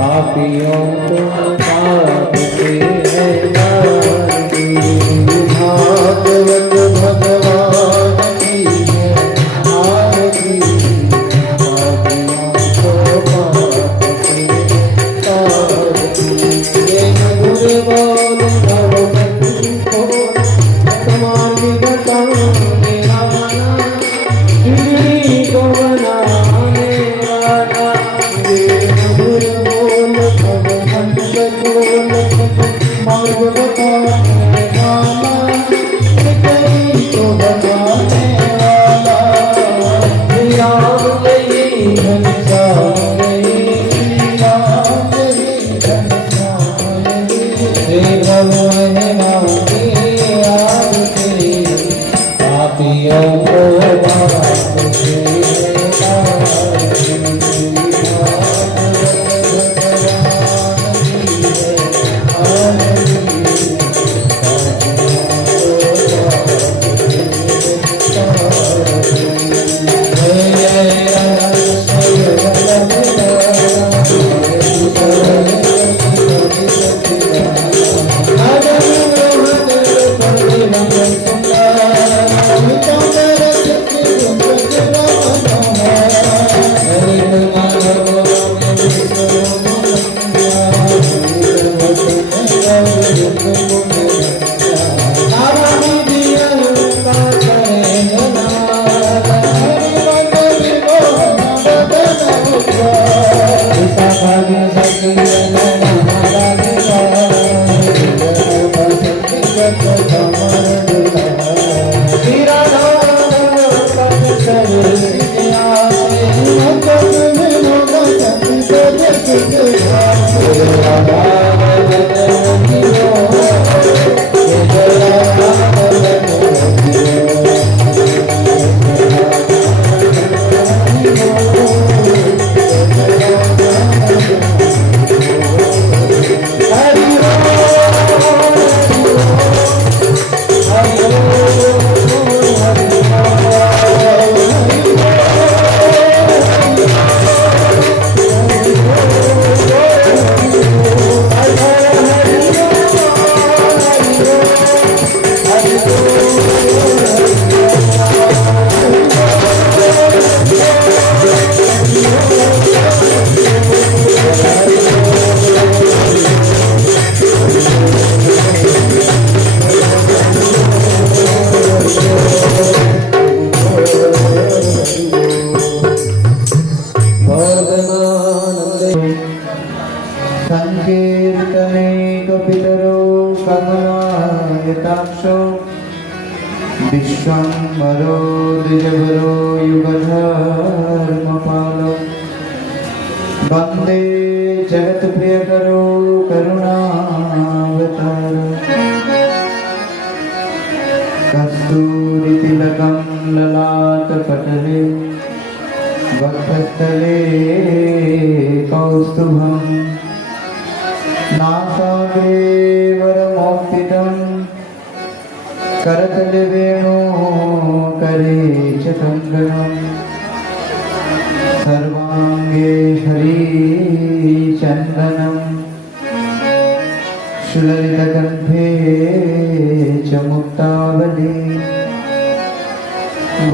पापियों को पाप से मार्ग बताने वाला, कहीं तो बताने वाला, राम गई घनश्याम गई, राम गई घनश्याम गई, हे भगवान नाम की आरती, पापियों को माफ विश्वम्भरो द्विजभरो युगधर्मपालो वन्दे जगत्प्रियकरो करुणावतारो कस्तूरितिलकं ललाटपटले वक्षस्थले कौस्तुभं नासाग्रे वरमौक्तिकम् करतले वेणु करे च कंगणम् सर्वांगे हरिचन्दनं सुललितकण्ठे च मुक्तावली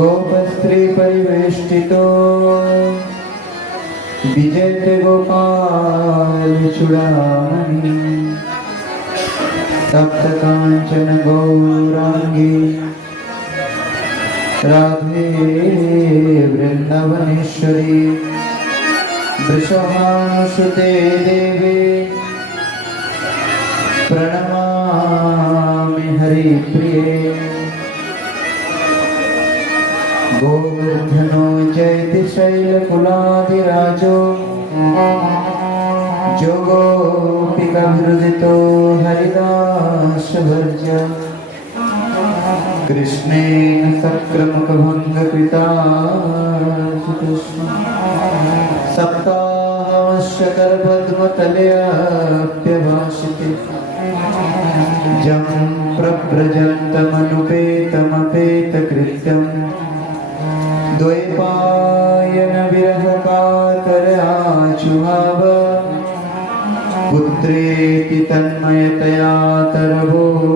गोपस्त्रीपरिवेष्टितो विजयते गोपालचूडामणि सप्तकाञ्चन गौरांगी राधे वृंदावनेश्वरी वृषभानुसुते देवी प्रणमामि हरिप्रिये गोवर्धनो जयति शैलकुलादिराजो जोगोपिकाहृदितो हरिदासभर्ज कृष्णेन सक्रमुखभङ्गकृता सप्ताहवश्यकरपद्मतलयाप्यभाषिते जं प्रव्रजन्तमनुपेतमपेतकृत्यम् द्वैपायनविरहकातराचुहाव पुत्रेति तन्मयतया तरवोऽभिनेदु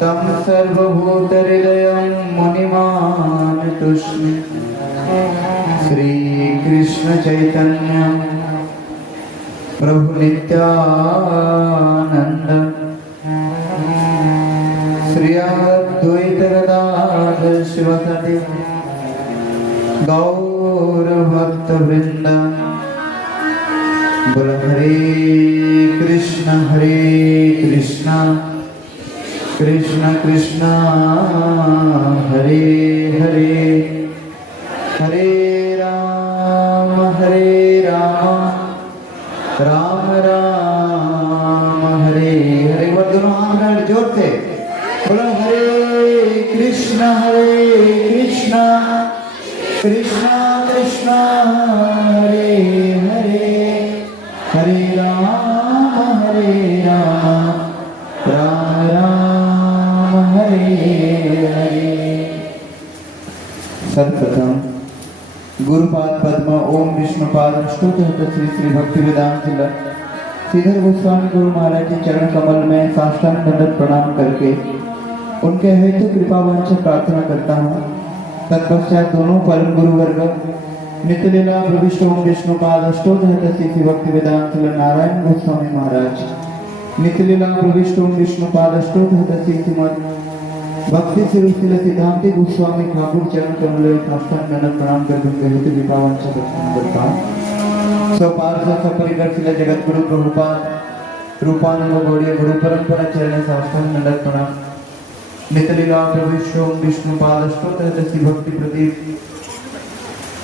तं सर्वभूतहृदयं मुनिमानतोऽस्मि श्रीकृष्णचैतन्य प्रभु नित्यानन्द श्री अद्वैत गदाधर शिवसति गौर भक्त वृंद बोल हरे हरे कृष्णा कृष्ण कृष्ण हरे हरे हरे राम राम राम हरे हरे। वो दोनों हाथ जोर से बोलो हरे कृष्ण कृष्ण कृष्ण हरे हरे हरे राम राम राम हरे हरे। सर्वप्रथम गुरुपाद पद्म ओम विष्णुपाद अष्टोत्तर श्री श्री भक्ति वेदांत श्रीधर गोस्वामी गुरु महाराज के चरण कमल में साष्टांग दंडवत प्रणाम करके उनके हेतु कृपा वंश प्रार्थना करता हूँ। तत्पश्चात दोनों परम गुरु वर्ग नित्यलीला प्रविष्ट ओम विष्णुपाद अष्टोत्तर श्री भक्ति वेदांत नारायण गोस्वामी महाराज नित्यलीला प्रविष्ट ओम विष्णुपाद अष्टोत्तर श्रीमद भक्ति सिरुशिल सिद्धांति गोस्वामी ठाकुर चरण कमल में साष्टांग दंडवत प्रणाम करके उनके हेतु कृपा वंश प्रार्थना करता हूँ। स्वपार्ष सपरिकर शिला जगत गुरु प्रभुपाद रूपानुग गौड़ीय गुरु परंपरा चरण साष्टांग दंडवत प्रणाम। नित्यलीला प्रविष्ट ओम विष्णुपाद अष्टोत्तर श्री भक्ति प्रदीप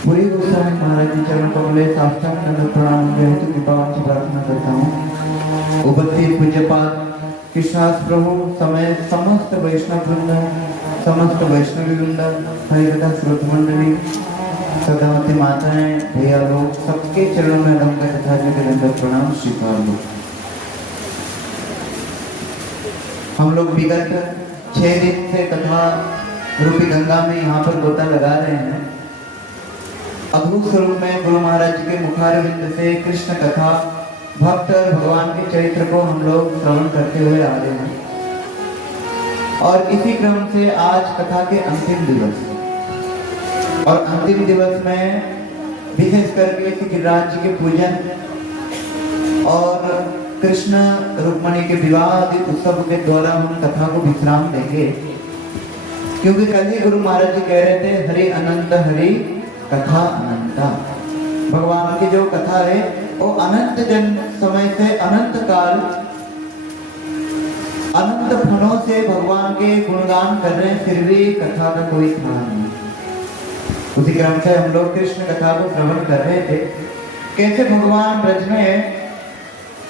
पूरी गोस्वामी महाराज जी चरण कमल में साष्टांग दंडवत प्रणाम के हेतु कृपा वंश प्रार्थना करता हूँ। उपस्थित पूज्यपाद कृष्णास प्रभु समेत समस्त वैष्णव वृंद समस्त वैष्णवी वृंद हरिकथा श्रोत मंडली सदावती माताएं भैया लोग सबके चरणों में नमन तथा के दंडवत प्रणाम स्वीकार लो। हम लोग विगत 6 दिन से कथा रूपी गंगा में यहाँ पर गोता लगा रहे हैं। अद्भुत स्वरूप में गुरु महाराज जी के मुखारविंद से कृष्ण कथा भक्त और भगवान के चरित्र को हम लोग श्रवण करते हुए आ रहे हैं और इसी क्रम से आज कथा के अंतिम दिवस और अंतिम दिवस में विशेष करके श्री गिरिराज जी के पूजन और कृष्ण रुक्मणी के विवाह आदि उत्सव के द्वारा हम कथा को विश्राम देंगे, क्योंकि कल ही गुरु महाराज जी कह रहे थे हरि अनंत हरि कथा अनंता। भगवान की जो कथा है वो अनंत जन्म समय से अनंत काल अनंत फलों से भगवान के गुणगान कर रहे हैं, फिर भी कथा का कोई ध्यान नहीं। उसी क्रम से हम लोग कृष्ण कथा को श्रवण कर रहे थे, कैसे भगवान ब्रज में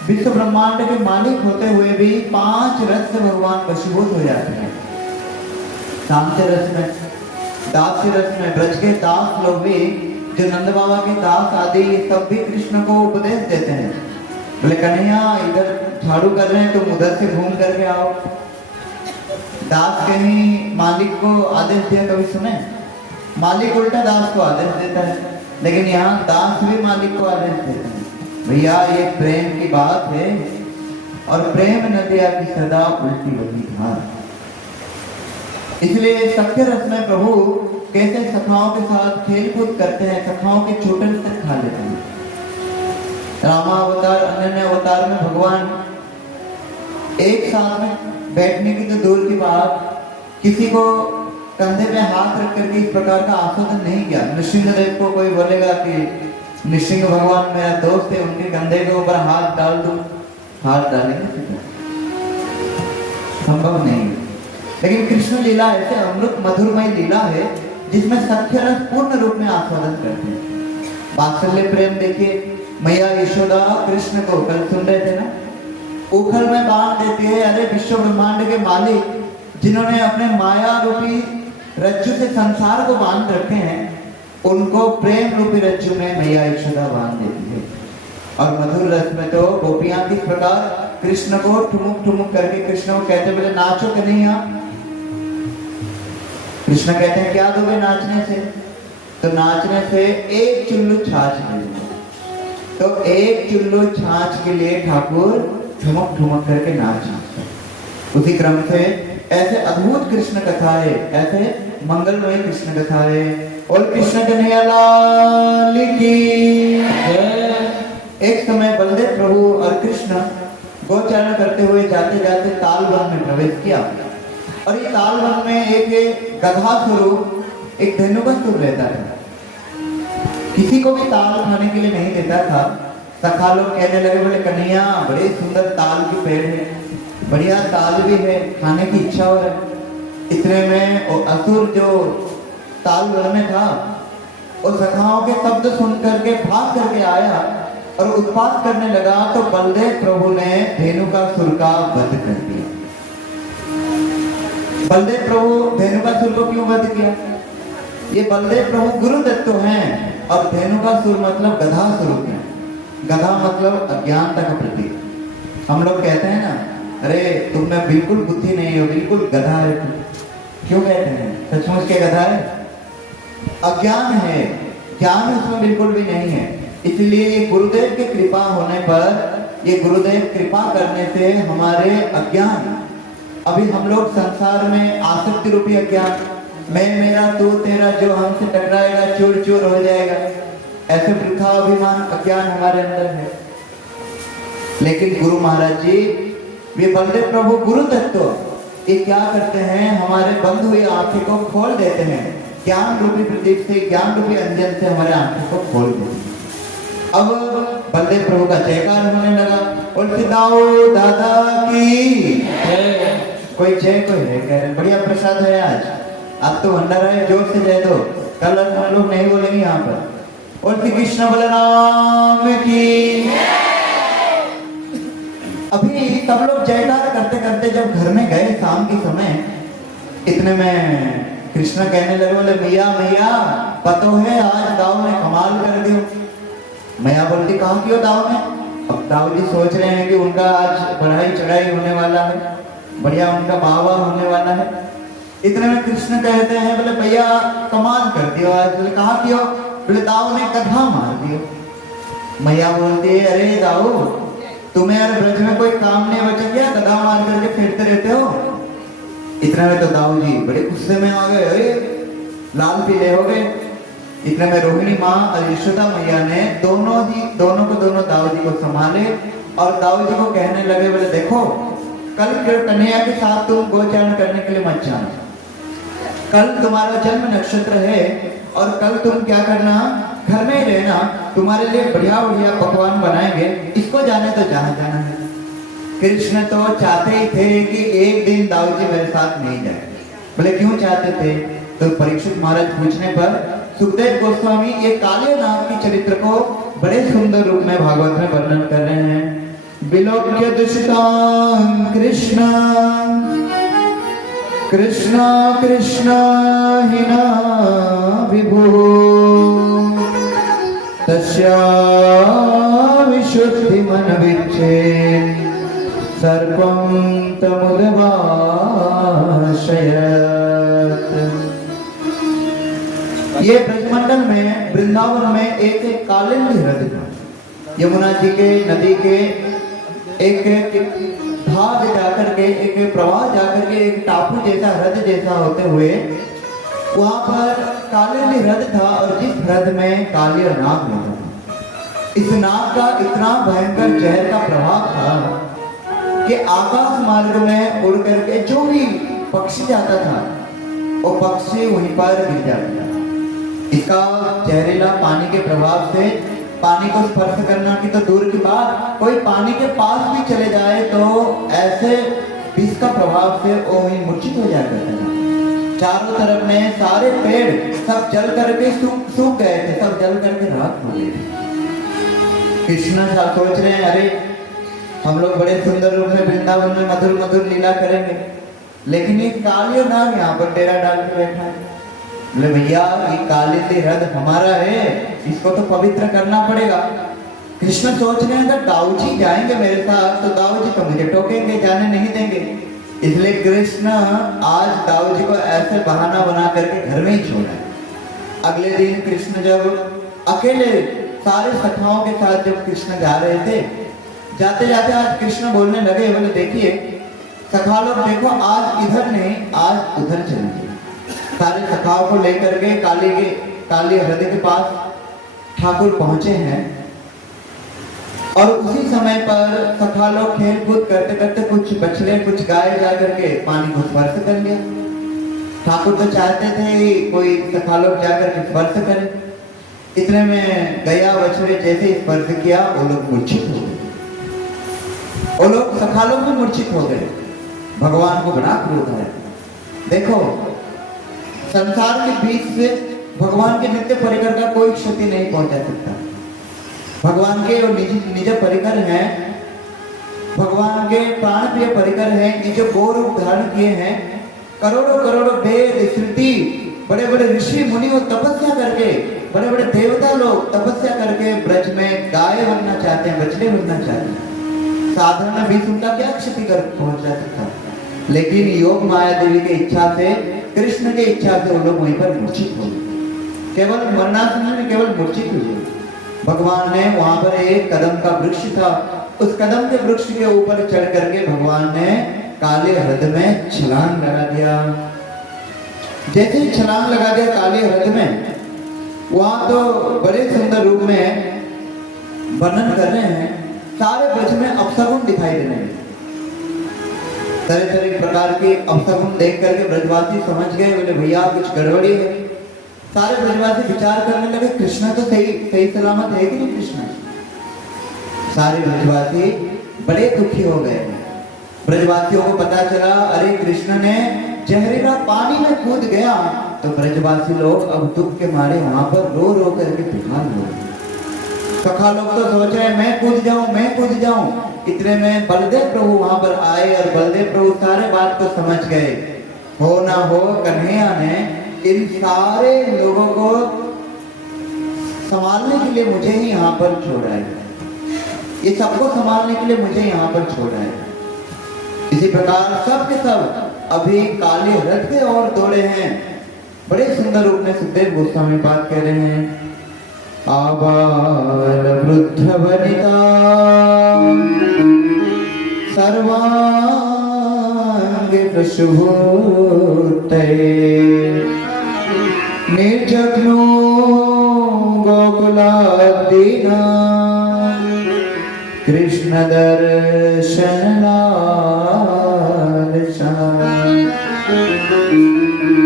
विश्व ब्रह्मांड के मालिक होते हुए भी 5 रस से भगवान वशीभूत हो जाते हैं। शांति रस में, दास्य रस में ब्रज के दास लोग भी जो नंद बाबा के दास आदि सब भी कृष्ण को उपदेश देते हैं। बोले कन्हैया इधर झाड़ू कर रहे हैं तुम उधर से घूम करके आओ। दास कहीं मालिक को आदेश दिया कभी सुने? मालिक उल्टा दास को आदेश देता है, लेकिन यहाँ दास भी मालिक को आदेश देते हैं। भैया ये प्रेम की बात है और प्रेम नदिया की सदा उल्टी होती धार। इसलिए सत्य रस में प्रभु कैसे सखाओं के साथ खेल कूद करते हैं, सखाओं के चोटन तक खा लेते हैं। रामावतार अनन्य अवतार में भगवान एक साथ में बैठने की तो दूर की बात, किसी को कंधे पे हाथ रख करके इस प्रकार का आस्वादन नहीं किया। नृसिंह देव को कोई बोलेगा कि नृसिंह भगवान मेरा दोस्त है, उनके कंधे के ऊपर हाथ डाल दूं, हाथ डालेंगे? संभव नहीं। लेकिन कृष्ण लीला ऐसे अमृत मधुरमय लीला है जिसमें सत्य रस पूर्ण रूप में आस्वादन करते हैं। वात्सल्य प्रेम देखिए, मैया यशोदा कृष्ण को कल सुन रहे थे ना, उखल में बांध देती है। अरे विश्व ब्रह्मांड के मालिक जिन्होंने अपने माया रूपी रज्जु से संसार को बांध रखे हैं, उनको प्रेम रूपी रज्जु में मैया यशोदा बांध देती है। और मधुर रस में तो गोपियां किस प्रकार कृष्ण को ठुमुक ठुमुक करके कृष्ण को कहते बोले नाचो कि नहीं आप? कृष्ण कहते हैं क्या दोगे नाचने से? तो नाचने से एक चुल्लू छाछ मिलेगा। तो एक चुल्लू छाछ के लिए ठाकुर ठुमक ठुमक करके नाच। उसी क्रम से ऐसे अद्भुत कृष्ण कथा है, ऐसे मंगलमय कृष्ण कथा है। और कृष्ण कन्हैया लाल की एक समय बलदेव प्रभु और कृष्ण गोचारण करते हुए जाते जाते ताल वन में प्रवेश किया। और ये ताल वन में एक गधा स्वरूप एक धेनुकासुर रहता था। किसी को भी ताल खाने के लिए नहीं देता था। सखा लोग कहने लगे बोले कन्हैया बड़े सुंदर ताल की पेड़ है, बढ़िया ताल भी है, खाने की इच्छा हो रहा है। इतने में वो असुर जो ताल भर में था, और सखाओं के शब्द सुन करके भाग करके आया और उत्पात करने लगा, तो बलदेव प्रभु ने धेनुकासुर का वध कर दिया। बलदेव प्रभु धेनुकासुर को क्यों वध किया? ये बलदेव प्रभु गुरुदत्त हैं और धेनुकासुर मतलब गधा स्वरूप है। गधा मतलब अज्ञानता का प्रतीक। हम लोग कहते हैं ना, अरे तुम में बिल्कुल बुद्धि नहीं हो, बिल्कुल गधा है तुम। क्यों कहते हैं? सचमुच के गधा है? अज्ञान है, ज्ञान उसमें बिल्कुल भी नहीं है। इसलिए ये गुरुदेव की कृपा होने पर, ये गुरुदेव कृपा करने से हमारे अज्ञान, अभी हम लोग संसार में आसक्ति रूपी अज्ञान, मैं मेरा तू तेरा, जो हमसे टकराएगा चूर चूर हो जाएगा, ऐसे वृथा अभिमान अज्ञान हमारे अंदर है। लेकिन गुरु महाराज जी, वे बलदेव प्रभु गुरु तत्व, ये क्या करते हैं, हमारे बंद हुई आंखें को खोल देते हैं। ज्ञान रूपी प्रदीप से, ज्ञान रूपी अंजन से हमारे आंखें को खोल देते हैं। अब बलदेव प्रभु का जयकार होने लगा, और सिद्धाओ दादा की कोई जय कोई है कह रहे, बढ़िया प्रसाद है आज तो भंडारा है, जोर से जय दो, कल हम लोग नहीं बोलेंगे यहाँ पर। और श्री कृष्ण बलराम की। अभी सब लोग जयकार करते करते जब घर में गए शाम के समय, इतने में कृष्ण कहने लगे, बोले मैया मैया पतो है आज दाऊ ने कमाल कर दियो। मैया बोलती कहाँ की हो दाऊ ने? अब दाऊ जी सोच रहे हैं कि उनका आज बढ़ाई चढ़ाई होने वाला है, बढ़िया उनका बाबा होने वाला है। इतने में कृष्ण कहते हैं, बोले भैया कमाल कर दियो आज। बोले कहाँ की हो? बोले दाऊ ने गधा मार दियो। मैया बोलती है, अरे दाऊ तुम्हें यार ब्रज में कोई काम नहीं बचा क्या, गधा मार करके फिरते रहते हो? इतने में तो दाऊ जी बड़े गुस्से में आ गए, अरे लाल पीले हो गए। इतने में रोहिणी माँ और यशोदा मैया ने दोनों को दाऊ जी को संभाले और दाऊ जी को कहने लगे, बोले देखो कल कन्हैया के साथ तुम गोचारण करने के लिए मत जाना, कल तुम्हारा जन्म नक्षत्र है और कल तुम क्या करना, घर में ही रहना, तुम्हारे लिए बढ़िया बढ़िया पकवान बनाएंगे, इसको जाने तो जहां जाना है। कृष्ण तो चाहते ही थे कि एक दिन दाऊ जी मेरे साथ नहीं जाए। बोले क्यों चाहते थे? तो परीक्षित महाराज पूछने पर सुखदेव गोस्वामी ये काले नाग के चरित्र को बड़े सुंदर रूप में भागवत में वर्णन कर रहे हैं। विलोक्य दुष्टां कृष्ण कृष्ण कृष्ण हिना विभु तस्या विशुद्धि मन विच्छेद सर्पं तमुदवाशयत्। ये ब्रजमंडल में, वृंदावन में एक कालिंदी हृदय था। यमुना जी के नदी के एक भाग जाकर के, एक प्रवाह जाकर के, एक टापू जैसा हृदय जैसा होते हुए वहां पर कालिंदी हृदय था, और जिस हृदय में काली और नाग रहता था। इस नाग का इतना भयंकर जहर का प्रभाव था कि आकाश मार्ग में उड़ करके जो भी पक्षी जाता था वो पक्षी वहीं पर गिर जाता था। इसका जहरीला पानी के प्रभाव से पानी को स्पर्श करना की तो दूर की बात, कोई पानी के पास भी चले जाए तो ऐसे विष का प्रभाव से वो वहीं मूर्छित हो जाता था। चारों तरफ में सारे पेड़ सब जल करके सूख गए थे, सब जल करके राख हो गए थे। कृष्ण सोच रहे हैं, अरे हम लोग बड़े सुंदर रूप में वृंदावन में मधुर मधुर लीला करेंगे, लेकिन ये काली नाग यहाँ पर डेरा डाल के बैठा है। बोले भैया ये कालिंदी हृदय हमारा है, इसको तो पवित्र करना पड़ेगा। कृष्ण सोच रहे हैं अगर दाऊ जी जाएंगे मेरे साथ तो दाऊ जी तो मुझे टोकेंगे, जाने नहीं देंगे। इसलिए कृष्ण आज दाऊ जी को ऐसे बहाना बना करके घर में ही छोड़ा। अगले दिन कृष्ण जब अकेले सारे सखाओं के साथ जब कृष्ण जा रहे थे, जाते जाते आज कृष्ण बोलने लगे, बोले देखिए सखा लोग देखो, आज इधर नहीं आज उधर चलेंगे। सारे सखाओं को लेकर के काली हृदय के पास ठाकुर पहुंचे हैं, और उसी समय पर सखा लोग खेल कूद करते करते कुछ बछड़े कुछ गाय जा करके पानी को स्पर्श कर लिया। ठाकुर तो चाहते थे कोई सखा लोग जाकर के स्पर्श करे। इतने में गया बछड़े जैसे स्पर्श किया वो लोग मूर्छित हो गए। वो लोग सखा लोग भी मूर्छित हो गए, भगवान को बड़ा क्रोध है। देखो संसार के बीच से भगवान के नित्य परिकर का कोई क्षति नहीं पहुंचा सकता। भगवान के निज परिकर हैं, भगवान के प्राण प्रिय परिकर हैं, ये जो गौ रूप धारण किए हैं, करोड़ों करोड़ों वेद श्रुति, बड़े बड़े ऋषि मुनि वो तपस्या करके, बड़े बड़े देवता लोग तपस्या करके ब्रज में गाय बनना चाहते हैं, बछड़े बनना चाहते हैं। साधारण भी उनका क्या क्षति कर पहुंचा सकता, लेकिन योग माया देवी की इच्छा से, कृष्ण की इच्छा से वो लोग वहीं पर मूर्छित हो गए। केवल मरणासन में केवल मूर्छित हुए। भगवान ने वहां पर एक कदम का वृक्ष था, उस कदम के वृक्ष के ऊपर चढ़ करके भगवान ने काले हृद में छलांग लगा दिया। जैसे ही छलांग लगा दिया काले हृद में, वहां तो बड़े सुंदर रूप में वर्णन कर रहे हैं, सारे ब्रज में अपशगुन दिखाई दे रहे हैं। तरह तरह प्रकार के अपशगुन देख करके ब्रजवासी समझ गए, बोले भैया कुछ गड़बड़ी है। सारे ब्रजवासी विचार करने लगे, कृष्ण तो सही सलामत है कि नहीं कृष्ण। सारे ब्रजवासी बड़े दुखी हो गए। ब्रजवासियों को पता चला, अरे कृष्ण ने जहरीला पानी में कूद गया। तो ब्रजवासी लोग अब दुख के मारे वहां पर रो रो करके बेहाल हो गए। सखा लोग तो सोच रहे मैं कूद जाऊं। इतने में बलदेव प्रभु वहां पर आए और बलदेव प्रभु सारे बात को समझ गए। हो ना हो कन्हैया ने इन सारे लोगों को संभालने के लिए मुझे ही यहाँ पर छोड़ा है, ये सबको संभालने के लिए मुझे यहाँ पर छोड़ा है। इसी प्रकार सब के सब अभी काले रथ के और दौड़े हैं। बड़े सुंदर रूप में सुखदेव गोस्वामी बात कह रहे हैं, आबाल वृद्ध वनिता सर्वांग प्रशुभूते निर्जग्नो गोकुलादीना कृष्ण दर्शन लालसा।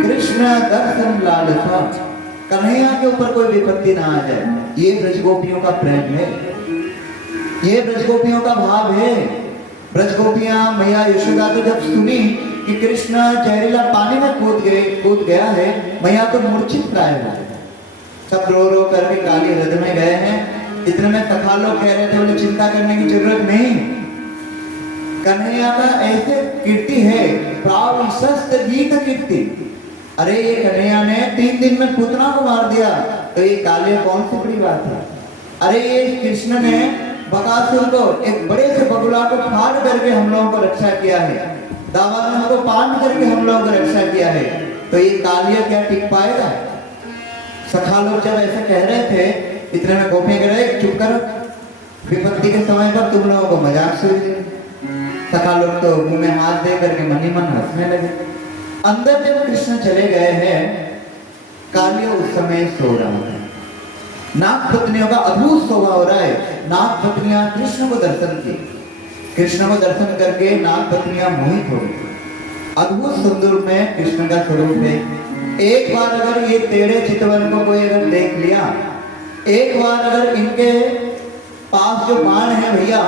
कृष्ण दर्शन लालसा, कन्हैया के ऊपर कोई विपत्ति ना आ जाए, ये ब्रजगोपियों का प्रेम है, ये ब्रजगोपियों का भाव है। ब्रजगोपियां मैया यशोदा तो जब सुनी कि कृष्ण जहरीला पानी में कूद गया है, मैया तो मूर्छित प्राय हो गए। सब रो रो करके काली हृद में गए हैं। इतने में सखा लोग कह रहे थे, बोले चिंता करने की जरूरत नहीं, कन्हैया का ऐसे कीर्ति है, प्राविशस्त गीत कीर्ति। अरे ये कन्हैया ने 3 दिन में पुतना को मार दिया, तो ये काले कौन सी बड़ी बात है। अरे ये कृष्ण ने बकासुर को, एक बड़े से बगुला को फाड़ करके हम लोगों को रक्षा किया है, दावानल को पान करके हम लोगों को रक्षा किया है, तो ये कालिया क्या टिक पाएगा। सखा लोग जब ऐसा कह रहे थे, इतने में गोपियां कह रहे चुप करो, विपत्ति के समय पर तुम लोगों को मजाक से। सखा लोग तो मुंह में हाथ दे करके मन ही मन हंसने लगे। अंदर जब कृष्ण चले गए हैं, कालिया उस समय सो रहा है। नाग पत्नियों का अद्भुत शोभा हो रहा है। नाग पत्नियां कृष्ण को दर्शन की, कृष्ण को दर्शन करके नाग पत्नियां मोहित हो गई। अद्भुत सुंदर में कृष्ण का स्वरूप है। एक बार अगर ये टेढ़े चितवन को कोई अगर देख लिया, एक बार अगर इनके पास जो बाण है भैया,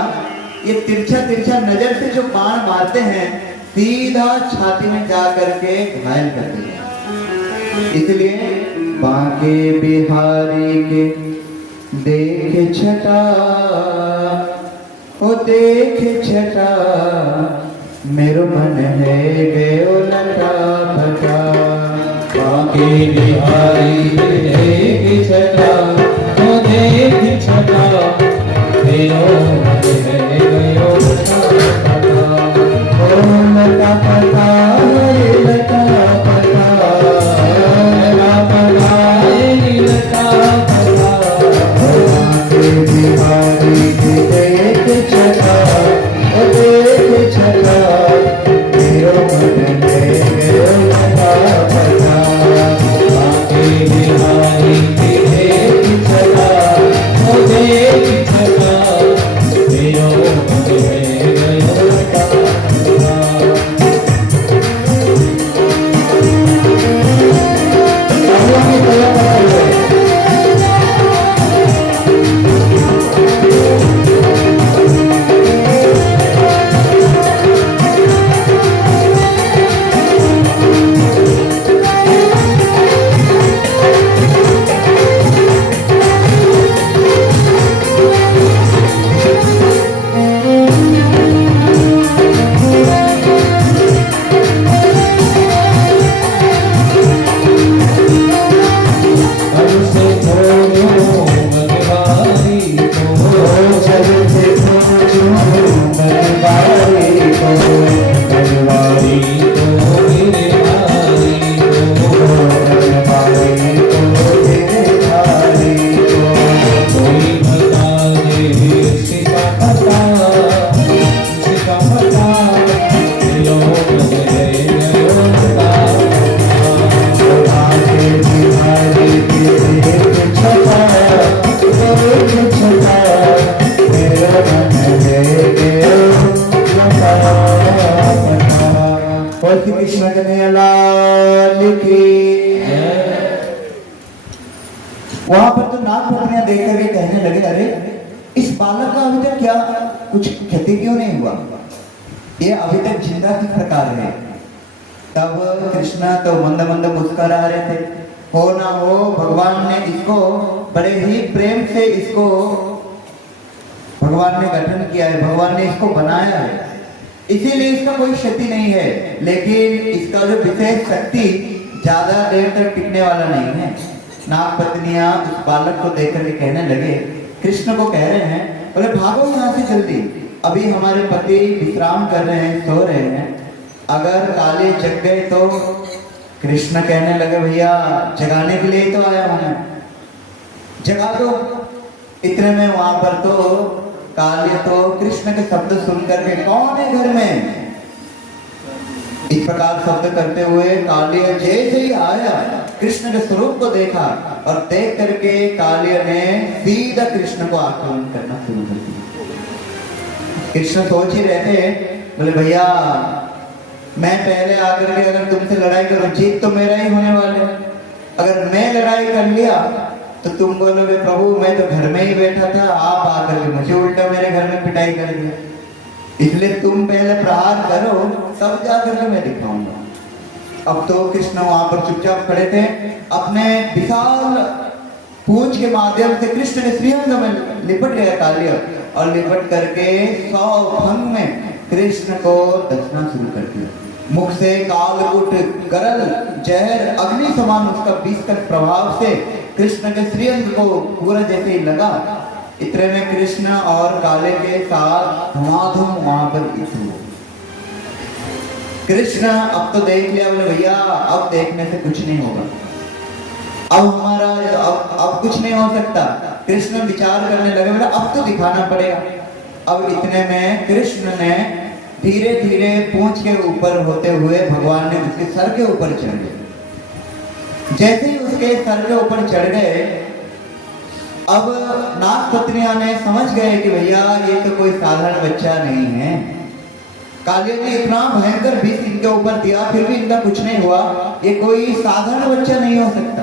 ये तिरछा तिरछा नजर से जो बाण मारते हैं, सीधा छाती में जा करके घायल कर देते। इसलिए बांके बिहारी के देख छटा, ओ देख छटा, मेरो मन है गयो लटा फटा। बांके बिहारी के देख छटा, ओ देख छटा, मेरो मन है गयो लटा फटा। ओ लटा फटा, लटा फटा, लटा फटा, लटा फटा। बांके बिहारी के देख छटा, ओ देख छटा, मेरो मन है गयो लटा फटा। बांके बिहारी के कृष्ण कन्हैया लाल की। वहां पर तो नाग पत्नियां देख करके कहने लगे, अरे इस बालक का अभी तक क्या कुछ क्षति क्यों नहीं हुआ, ये अभी तक जिंदा किस प्रकार है। तब कृष्ण तो मंद मंद मुस्कुरा रहे थे। हो ना हो भगवान ने इसको बड़े ही प्रेम से इसको भगवान ने गठन किया है, भगवान ने इसको बनाया है, इसीलिए इसका कोई क्षति नहीं है। लेकिन इसका जो विशेष शक्ति ज्यादा देर तक टिकने वाला नहीं है। नाग पत्नियां उस बालक को देख करके कहने लगे, कृष्ण को कह रहे हैं, बोले भागो यहाँ से जल्दी, अभी हमारे पति विश्राम कर रहे हैं, सो रहे हैं, अगर काले जग गए तो। कृष्ण कहने लगे, भैया जगाने के लिए तो आया हूं मैं, जगा दो। इतने में वहां पर तो काले तो कृष्ण के शब्द सुन करके, कौन है घर में, इस प्रकार शब्द करते हुए कालिया जैसे ही आया कृष्ण के स्वरूप को देखा और देख करके कालिया ने सीधा कृष्ण को आक्रमण करना शुरू कर दिया। कृष्ण सोच ही रहे थे, बोले भैया मैं पहले आकर के अगर तुमसे लड़ाई करूं, जीत तो मेरा ही होने वाला है। अगर मैं लड़ाई कर लिया तो तुम बोलोगे प्रभु मैं तो घर में ही बैठा था, आप आकर के मुझे उल्टा मेरे घर में पिटाई कर दिया, इसलिए तुम पहले प्रहार करो तब जाकर के मैं दिखाऊंगा। अब तो कृष्ण वहां पर चुपचाप खड़े थे, अपने विशाल पूंछ के माध्यम से कृष्ण के श्रीअंग में लिपट गया कालिया और लिपट करके 100 भंग में कृष्ण को दसना शुरू कर दिया। मुख से कालकूट गरल जहर अग्नि समान उसका विष का प्रभाव से कृष्ण के श्रीअंग को पूरा जैसे ही लगा। इतने में कृष्ण और काले के साथ धमाधम वहां पर युद्ध हुआ। कृष्ण अब तो देख लिया, बोले भैया अब देखने से कुछ नहीं होगा, अब हमारा अब कुछ नहीं हो सकता। कृष्ण विचार करने लगे, बोले अब तो दिखाना पड़ेगा। अब इतने में कृष्ण ने धीरे धीरे पूंछ के ऊपर होते हुए भगवान ने उसके सर के ऊपर चढ़ गए। जैसे ही उसके सर के ऊपर चढ़ गए, अब नाग पत्नियां ने समझ गए कि भैया ये तो कोई साधारण बच्चा नहीं है। कालिया ने इतना भयंकर विष इनके ऊपर दिया, फिर भी इनका कुछ नहीं हुआ, ये कोई साधारण बच्चा नहीं हो सकता।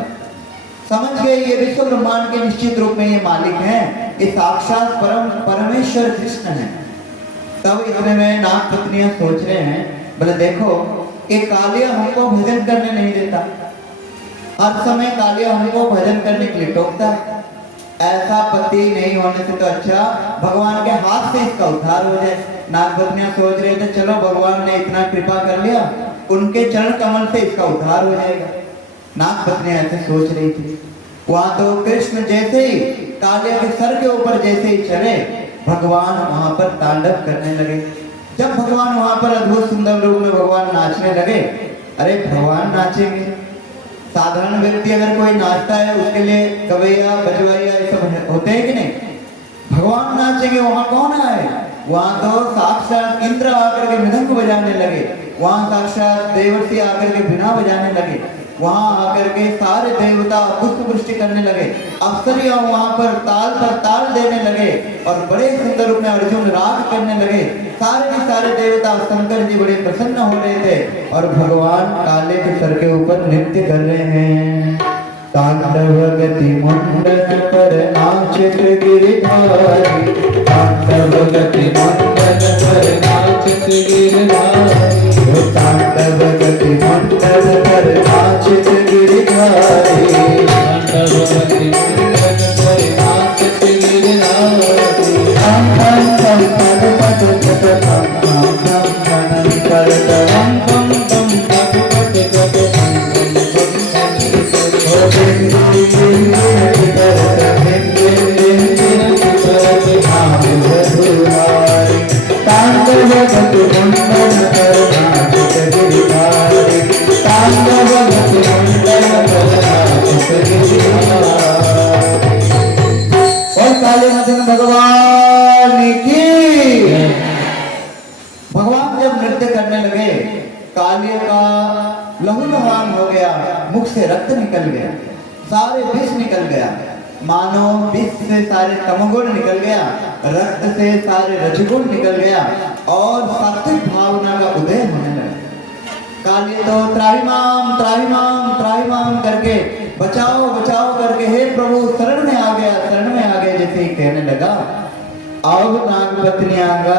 समझ गए ये विश्व ब्रह्मांड के निश्चित रूप में ये मालिक हैं, ये साक्षात परमेश्वर कृष्ण है। तब इतने में नाग पत्नियां सोच रहे हैं, बोले देखो ये कालिया हमको भजन करने नहीं देता, हर समय कालिया हमको भजन करने के लिए टोकता है। ऐसा पति नहीं होने से तो अच्छा भगवान के हाथ से इसका उद्धार हो जाए। नाग पत्नियां सोच रहे थे चलो भगवान ने इतना कृपा कर लिया, उनके चरण कमल से इसका उद्धार हो जाएगा। नाग पत्नियां ऐसे सोच रही थी। वहां तो कृष्ण जैसे ही कालिया के सर के ऊपर जैसे ही चढ़े, भगवान वहां पर तांडव करने लगे। जब भगवान वहां पर अद्भुत सुंदर रूप में भगवान नाचने लगे, अरे भगवान नाचेंगे, साधारण व्यक्ति अगर कोई नाचता है उसके लिए गवैया बजवैया ये सब होते हैं कि नहीं, भगवान नाचेंगे वहां कौन आए। वहां तो साक्षात इंद्र आकर के मृदंग बजाने लगे, वहां साक्षात देवर्षि आकर के वीणा बजाने लगे, वहां आकर के सारे देवता पुष्प वृष्टि करने लगे, अप्सरियां वहां पर ताल देने लगे और बड़े सुंदर रूप में अर्जुन राग करने लगे। सारे के सारे देवता शंकर जी बड़े प्रसन्न हो रहे थे और भगवान काले के सर के ऊपर नृत्य कर रहे हैं। तांडव गति मंडन पर नाचत गिरधारी, तांडव गति मंडन पर नाचत गिरधारी, तांडव गति मंडन पर नाचत गिरधारी, तांडव गति मंडन पर नाचत गिरधारी। हम हम पद पद पद हम हम मनन करतम हम हम पद पद पद हम भगवान जब नृत्य करने लगे, कालिया का लहूलुहान हो गया, मुख से रक्त निकल गया, सारे विष निकल गया, मानो विष से सारे तमोगुण निकल गया, रक्त से सारे रजगुण निकल गया और सात्विक भावना का उदय होने लगा। काली तो त्राहिमाम त्राहिमाम त्राहिमाम करके बचाओ बचाओ करके हे प्रभु शरण में आ गया, शरण में आ गया जैसे ही कहने लगा, अब नागपत्नियां का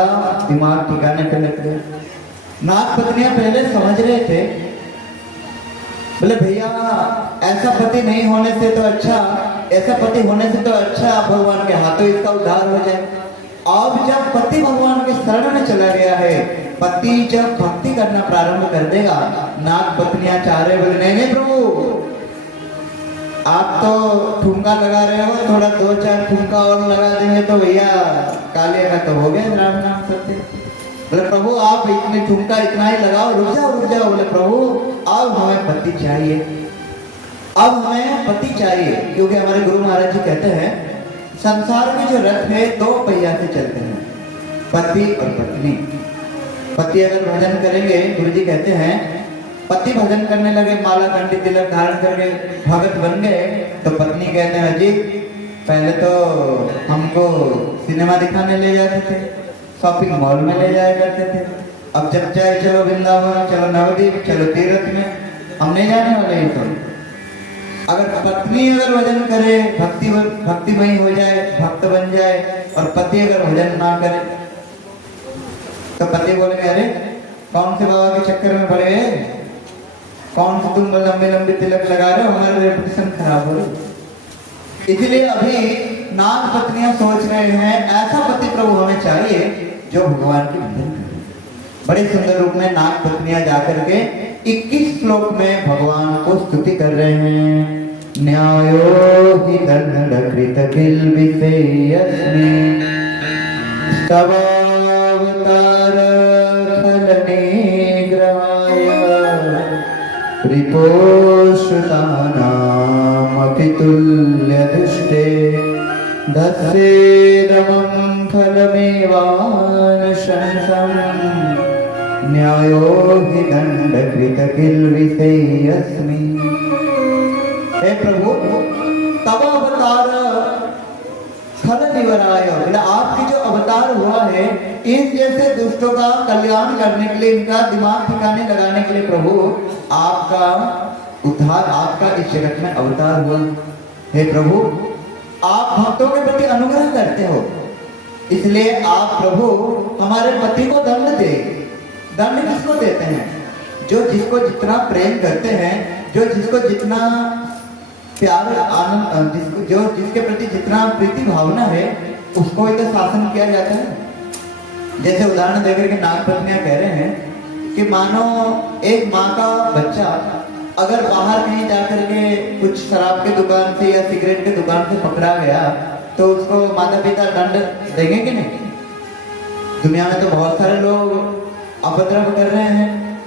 दिमाग ठिकाने पे लग गया। नागपत्नियां पहले समझ रहे थे, बोले भैया ऐसा पति नहीं होने से तो अच्छा, ऐसा पति होने से तो अच्छा भगवान के हाथों इसका उद्धार हो जाए। अब जब पति भगवान के शरण में चला गया है, पति जब भक्ति करना प्रारंभ कर देगा, नागपत्नियां चाह रहे, बोले नहीं नहीं प्रभु आप तो ठुमका लगा रहे हो, थोड़ा 2-4 ठुमका और लगा देंगे तो भैया कालिया का तो हो गया राम नाम सत्य। बोले प्रभु आप इतनी ठुमका इतना ही लगाओ, रुक जाओ। बोले प्रभु अब हमें पति चाहिए, अब हमें पति चाहिए, क्योंकि हमारे गुरु महाराज जी कहते हैं संसार में जो रथ है 2 पहिया से चलते हैं, पति और पत्नी। पति अगर भजन करेंगे, गुरु जी कहते हैं पति भजन करने लगे, माला कंठी तिलक धारण करके भगत बन गए, तो पत्नी कहते हैं जी पहले तो हमको सिनेमा दिखाने ले जाते थे, शॉपिंग मॉल में ले जाया करते थे, अब जब चाहे चलो वृंदावन, चलो नवद्वीप, चलो तीर्थ में, हम नहीं जाने वाले हैं। तो अगर पत्नी अगर भजन करे, भक्तिमयी हो जाए, भक्त बन जाए, और पति अगर भजन ना करे तो पति बोलेंगे अरे कौन से बाबा के चक्कर में पड़े गए, कौन से तुम लंबे लंबे तिलक लगा रहे हो, हमारा रेपुटेशन खराब हो रही। इसलिए अभी नागपत्नियां सोच रहे हैं ऐसा पति प्रभु हमें चाहिए जो भगवान की भजन करे। बड़े सुंदर रूप में नागपत्नियां जाकर के 21 श्लोक में भगवान को स्तुति कर रहे हैं। न्यायो हि दंडकृत किल्बिषेऽस्मि स्तवावतार खलनिग्रहाय रिपोषुतानामपि तुल्यदुष्टे दस्येदमं फलमेवानुशंसम् न्यायो हि दंडकृत किल्बिषेऽस्मि। हे प्रभु तब अवतार फल निवराय, आपकी जो अवतार हुआ है इन जैसे दुष्टों का कल्याण करने के लिए, इनका दिमाग ठिकाने लगाने के लिए प्रभु आपका उद्धार, आपका इस जगत में अवतार हुआ। हे प्रभु आप भक्तों के प्रति अनुग्रह करते हो, इसलिए आप प्रभु हमारे पति को दंड दे। दंड किसको देते हैं? जो जिसको जितना प्रेम करते हैं, जो जिसको जितना प्यार आनंद, जो जिसके प्रति जितना प्रीति भावना है उसको ही तो शासन किया जाता है। जैसे उदाहरण देकर के नागपत्नियां कह रहे हैं कि मानो एक माँ का बच्चा अगर बाहर कहीं जाकर के कुछ शराब के दुकान से या सिगरेट के दुकान से पकड़ा गया तो उसको माता पिता दंड देंगे कि नहीं? दुनिया में तो बहुत सारे लोग अपद्रव कर रहे हैं,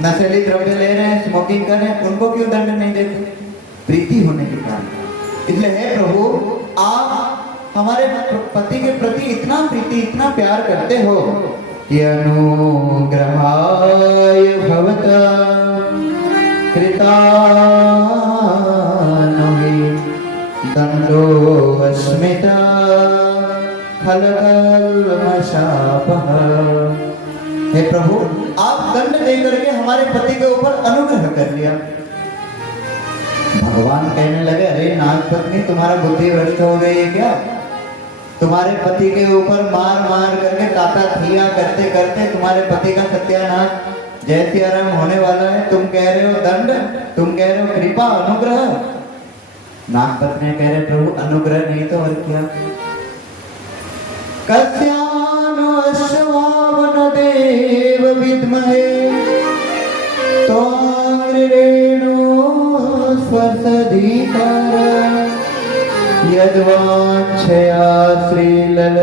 नशीली द्रव्य ले रहे हैं, स्मोकिंग कर रहे हैं, उनको क्यों दंड नहीं देते? प्रीति होने के कारण। इसलिए हे प्रभु आप हमारे पति के प्रति इतना प्रीति, इतना प्यार करते हो कि अनुग्रहाय भवता कृतानहि दंडो अस्मिता खलकल्मषापः। हे प्रभु आप दंड दे करके हमारे पति के ऊपर अनुग्रह कर लिया। भगवान कहने लगे अरे नागपत्नी तुम्हारा बुद्धि भ्रष्ट हो गई है क्या? तुम्हारे पति के ऊपर मार मार करके ताता थिया करते करते तुम्हारे पति का सत्यानाश जैसे आराम होने वाला है। तुम कह रहे हो दंड, तुम कह रहे हो कृपा, अनुग्रह। नागपत्नी कह रहे प्रभु अनुग्रह नहीं तो और क्या? कस्यानु अश्वावन देव विद्महे त्वांग्रेणु स्वसधीकर यद्वांछया श्रीललनाचरितपो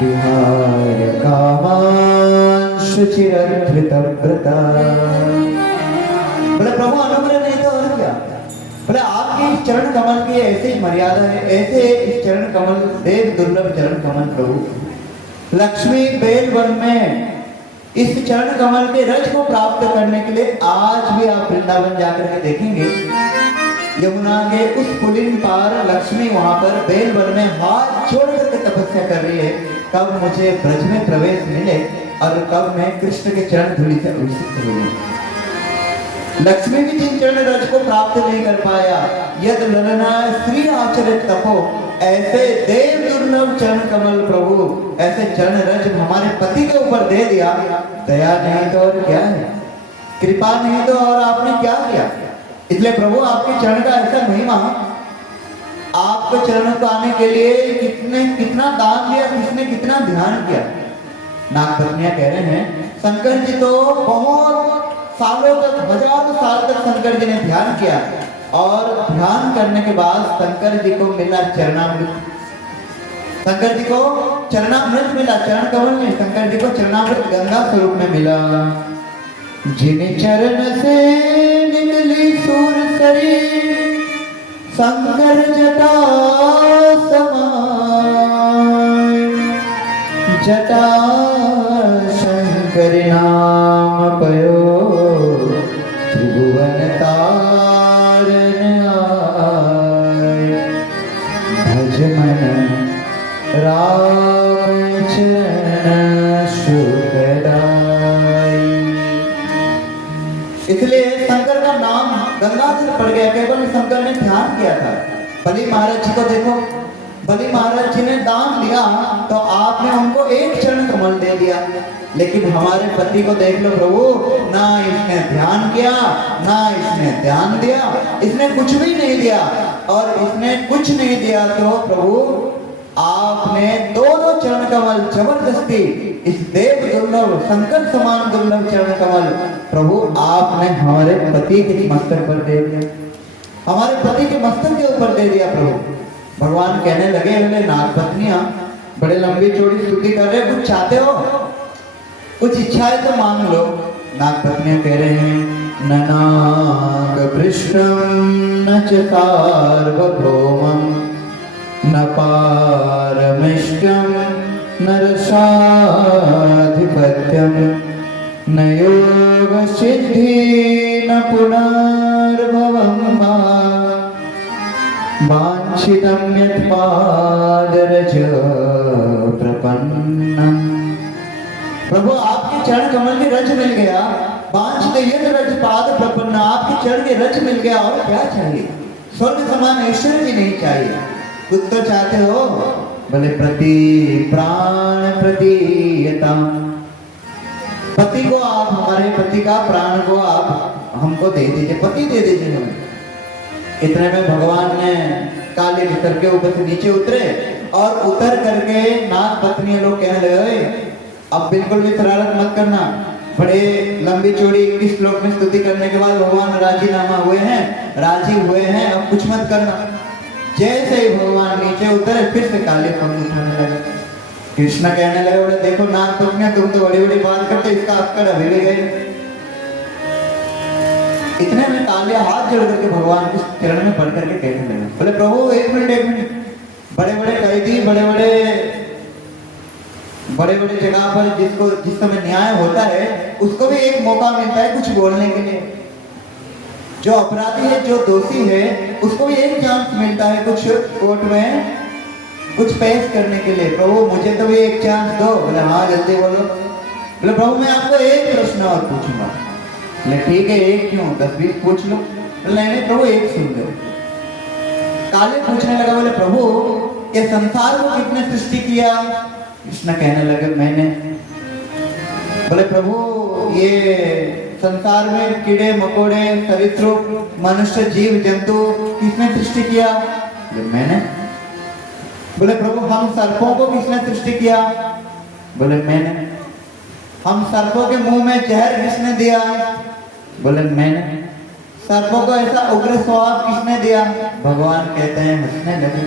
विहाय कामान् शुचिरधृतव्रता। बोले प्रभु अनुग्रह नहीं तो और क्या? बोले आपकी इस चरण कमल की ऐसी मर्यादा है, ऐसे इस चरण कमल, देव दुर्लभ चरण कमल प्रभु। लक्ष्मी बेल वन में इस चरण कमल के रज को प्राप्त करने के लिए आज भी आप वृंदावन जाकर के देखेंगे, यमुना के उस पुलिन पार लक्ष्मी वहां पर बेल वन में हाथ जोड़ करके तपस्या कर रही है, कब मुझे ब्रज में प्रवेश मिले, और कब मैं कृष्ण के चरण धूलि से अभिषिक्त हो गया। लक्ष्मी भी जिन चरण रज को प्राप्त नहीं कर पाया, यद ललना श्री आचरित तपो, ऐसे देव दुर्लभ चरण कमल प्रभु, ऐसे चरण रज हमारे पति के ऊपर दे दिया। दया नहीं तो और क्या है, कृपा नहीं तो और आपने क्या किया। इसलिए प्रभु आपके चरण का ऐसा महिमा, आपके चरणों को आने के लिए कितना दान दिया, किसने कितना ध्यान किया। नागपत्नियां कह रहे हैं शंकर जी तो बहुत सालों तक, हजारों साल तक शंकर जी ने ध्यान किया, और ध्यान करने के बाद शंकर जी को मिला चरणामृत। शंकर जी को चरणामृत मिला, चरण कमल में शंकर जी को चरणामृत गंगा स्वरूप में मिला। जिन चरण से निकली सूर सरी, शंकर जटा समाय, जटा शंकर नाम पयो, त्रिभुवन तारण आय, भज मन राम चरण सुखदाई। इसलिए शंकर का नाम गंगा से पड़ गया, केवल शंकर ने ध्यान किया था। बलि महाराज जी को देखो, बलि महाराज जी ने दान दिया तो आपने उनको एक चरण कमल दे दिया, लेकिन हमारे पति को देख लो प्रभु, ना इसने ध्यान किया, ना इसने ध्यान दिया, इसने कुछ भी नहीं दिया। और इसने कुछ नहीं दिया तो प्रभु आपने दोनों चरण कमल जबरदस्ती, इस देव दुर्लभ शंकर समान दुर्लभ चरण कमल प्रभु आपने हमारे पति के मस्तक पर दे दिया, हमारे पति के मस्तक के ऊपर दे दिया। प्रभु भगवान कहने लगे, बोले नागपत्नियां बड़े लंबी चौड़ी स्तुति कर रहे, कुछ चाहते हो, कुछ इच्छा है तो मांग लो। नागपत्नियां कह रहे हैं न नाग पृष्ठम न च सार्वभौमं, न पारमिष्टम न रसाधिपत्यम, न योग सिद्धि न पुनर्भवं वा, वांछितं यत् पादरज प्रपन्नम। प्रभु आपके चरण कमल के रज मिल गया, वांछित यत् रज पाद प्रपन्न, आपके चरण के रज मिल गया, और क्या चाहिए। स्वर्ग समान ऐश्वर्य भी नहीं चाहिए, कुछ तो चाहते हो। बोले प्रति प्राण प्रतीयता, पति को आप, हमारे पति का प्राण को आप हमको दे दीजिए, पति दे दीजिए हमें। इतने में भगवान ने काले भीतर के ऊपर से नीचे उतरे, और उतर करके नाग पत्नी लोग कहने लगे, अब बिल्कुल भी शरारत मत करना। बड़े लंबी चौड़ी 21 श्लोक में स्तुति करने के बाद भगवान राजीनामा हुए हैं, राजी हुए हैं, अब कुछ मत करना। जैसे ही भगवान नीचे उतरे, फिर से काले पंख उठाने लगे। कृष्ण कहने लगे, बोले देखो नाग पत्नियां, तुम तो बड़ी बड़ी बात करते, इसका अक्कड़ अभी भी गए। इतने में काले हाथ जोड़ करके भगवान के चरण में पड़ करके कहने लगे, बोले प्रभु एक मिनट, बड़े बड़े कैदी, बड़े बड़े जगह पर जिस समय न्याय होता है, उसको भी एक मौका मिलता है कुछ बोलने के लिए। जो अपराधी है, जो दोषी है, उसको भी एक चांस मिलता है कुछ कोर्ट में कुछ पेश करने के लिए। प्रभु मुझे तो भी एक चांस दो। बोले हाँ जल्दी बोलो। बोले प्रभु मैं आपको एक प्रश्न और पूछूंगा। बोले ठीक है, एक क्यों, 10-20 पूछ लो। बोले नहीं प्रभु एक सुन लो। काले पूछने लगा, बोले प्रभु ये संसार को किसने सृष्टि किया। कृष्ण कहने लगे मैंने। बोले प्रभु ये संसार में कीड़े मकोड़े सरीसृप मनुष्य जीव जंतु किसने सृष्टि किया। बोले मैंने। बोले प्रभु हम सर्पों को किसने सृष्टि किया। बोले मैंने। हम सर्पों के मुंह में जहर किसने दिया। बोले मैंने। सर्पों को ऐसा उग्र स्वभाव किसने दिया। भगवान कहते हैं हंसने लगे।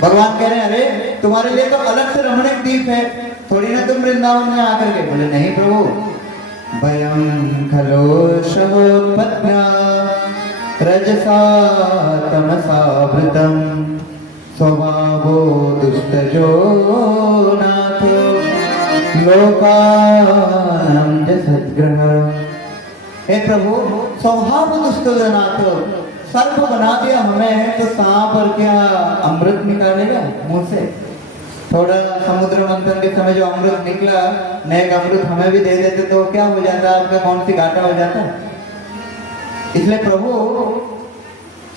भगवान कह रहे हैं अरे तुम्हारे लिए तो अलग से रमणीक द्वीप है, थोड़ी ना तुम वृंदावन में आकर के। बोले नहीं प्रभु, भयं खलो शहोत्पत्त्या रजसा तमसा वृतं स्वभावो दुस्तजो नाथो लोकानां सद्ग्रह। हे प्रभु स्वभाव दुस्तजो नाथो, सर्प बना दिया हमें तो सांप और क्या अमृत निकालेगा मुंह से। थोड़ा समुद्र मंथन के समय जो अमृत निकला, नेक अमृत हमें भी दे देते तो क्या हो जाता, आपका कौन सी घाटा हो जाता। इसलिए प्रभु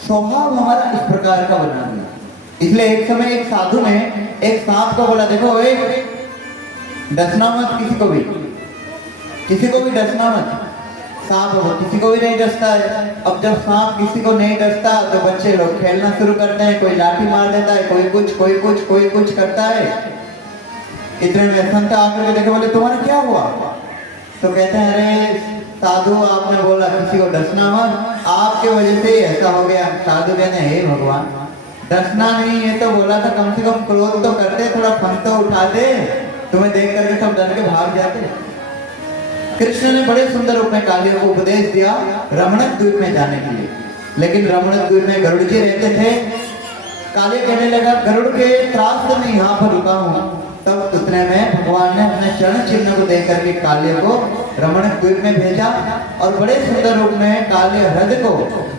स्वभाव हमारा इस प्रकार का बना दिया। इसलिए एक समय एक साधु ने एक सांप को बोला, देखो एक डसना मत किसी को भी डसना मत। सांप वो किसी को भी नहीं डसता है। अब जब सांप किसी को नहीं डसता तो बच्चे लोग खेलना शुरू करते हैं, कोई लाठी मार देता है, कोई कुछ करता है। इतने में संत आकर के देखे, बोले तुम्हारा क्या हुआ? तो कहते हैं अरे साधु आपने बोला किसी को डसना मत, आपके वजह से ही ऐसा हो गया। साधु कहते हे भगवान, डसना नहीं है तो बोला था, कम से कम क्रोध तो करते, थोड़ा फन तो उठाते, तुम्हें देख करके सब डर के भाग जाते। कृष्ण ने बड़े सुंदर रूप में कालियों को उपदेश दिया रमणक द्वीप में जाने के लिए। लेकिन रमणक द्वीप में गरुड़ जी रहते थे। काली कहने लगा गरुड़ के त्रास से मैं यहाँ पर रुका हूँ। तब उतने में भगवान ने अपने चरण चिन्ह को देख करके काले को रमणक द्वीप में भेजा और बड़े सुंदर रूप में काले हृदय को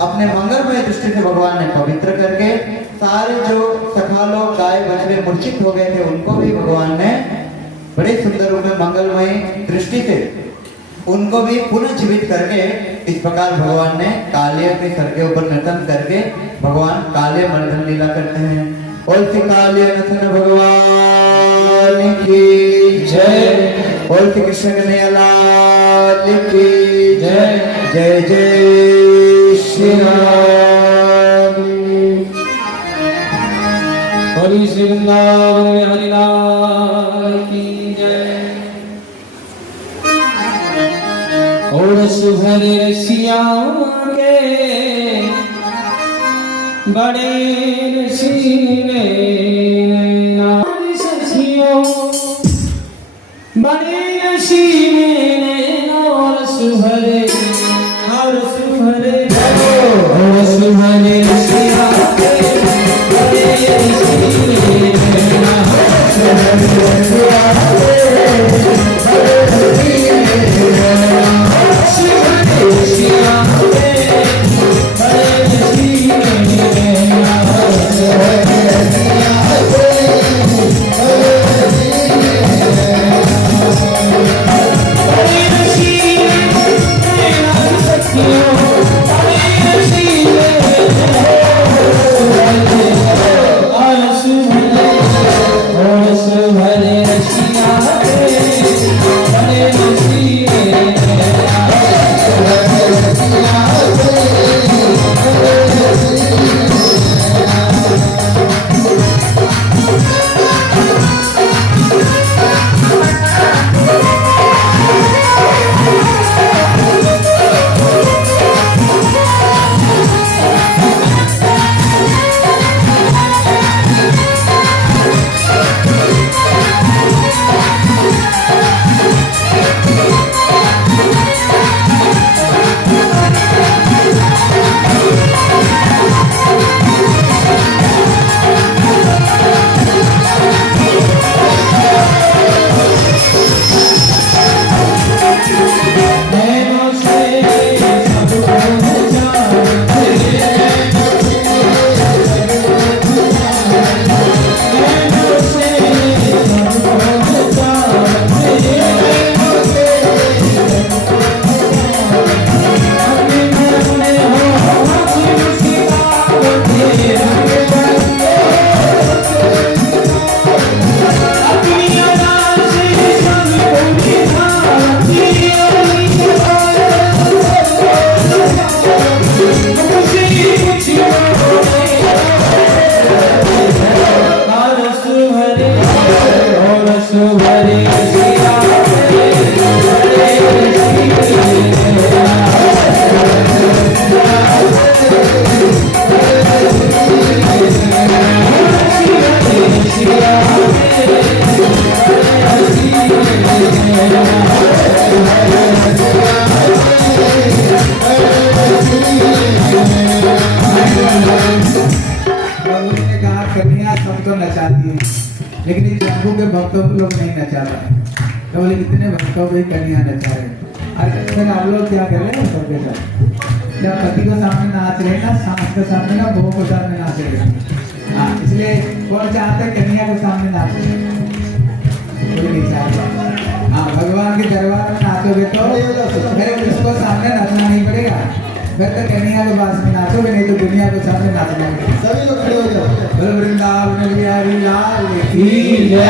अपने मंगलमय दृष्टि से भगवान ने पवित्र करके सारे जो सखा लोग गाय बछड़े मूर्छित हो गए थे उनको भी भगवान ने बड़े सुंदर रूप में मंगलमय दृष्टि से उनको भी पुनः जीवित करके इस प्रकार भगवान ने काले के सर के ऊपर नर्तन करके भगवान काले मर्दन लीला करते हैं। और श्री काले नर्तन भगवान की जय। और श्री कृष्ण कन्हैया लाल की जय। जय जय श्री राम। हरि श्री वृंदावन हरि लाल की जय। और सुभर रसिया के बड़े रसीले नाम सखियों, बड़े रसीले और सुभर और सुभर रसिया के बड़े रसीले लेकिन इस शंभू के भक्तों को लोग नहीं नचा रहे। तो बोले कितने भक्तों को कन्या नचा रहे। अरे फिर आप लोग क्या कर रहे हैं सबके साथ? जब पति को सामने नाच रहे ना, सास के सामने ना, बहू को सामने नाच रहे। हाँ, इसलिए कौन चाहता है कन्या के सामने नाचो? कोई नहीं चाहता। हाँ, भगवान के दरबार में नाचोगे तो फिर उसको सामने नाचना नहीं पड़ेगा, फिर तो कन्या के पास में नाचोगे, नहीं तो दुनिया के सामने नाचना पड़ेगा। सभी लोग खड़े हो जाओ। बोलो वृंदावन बिहारी लाल की जय।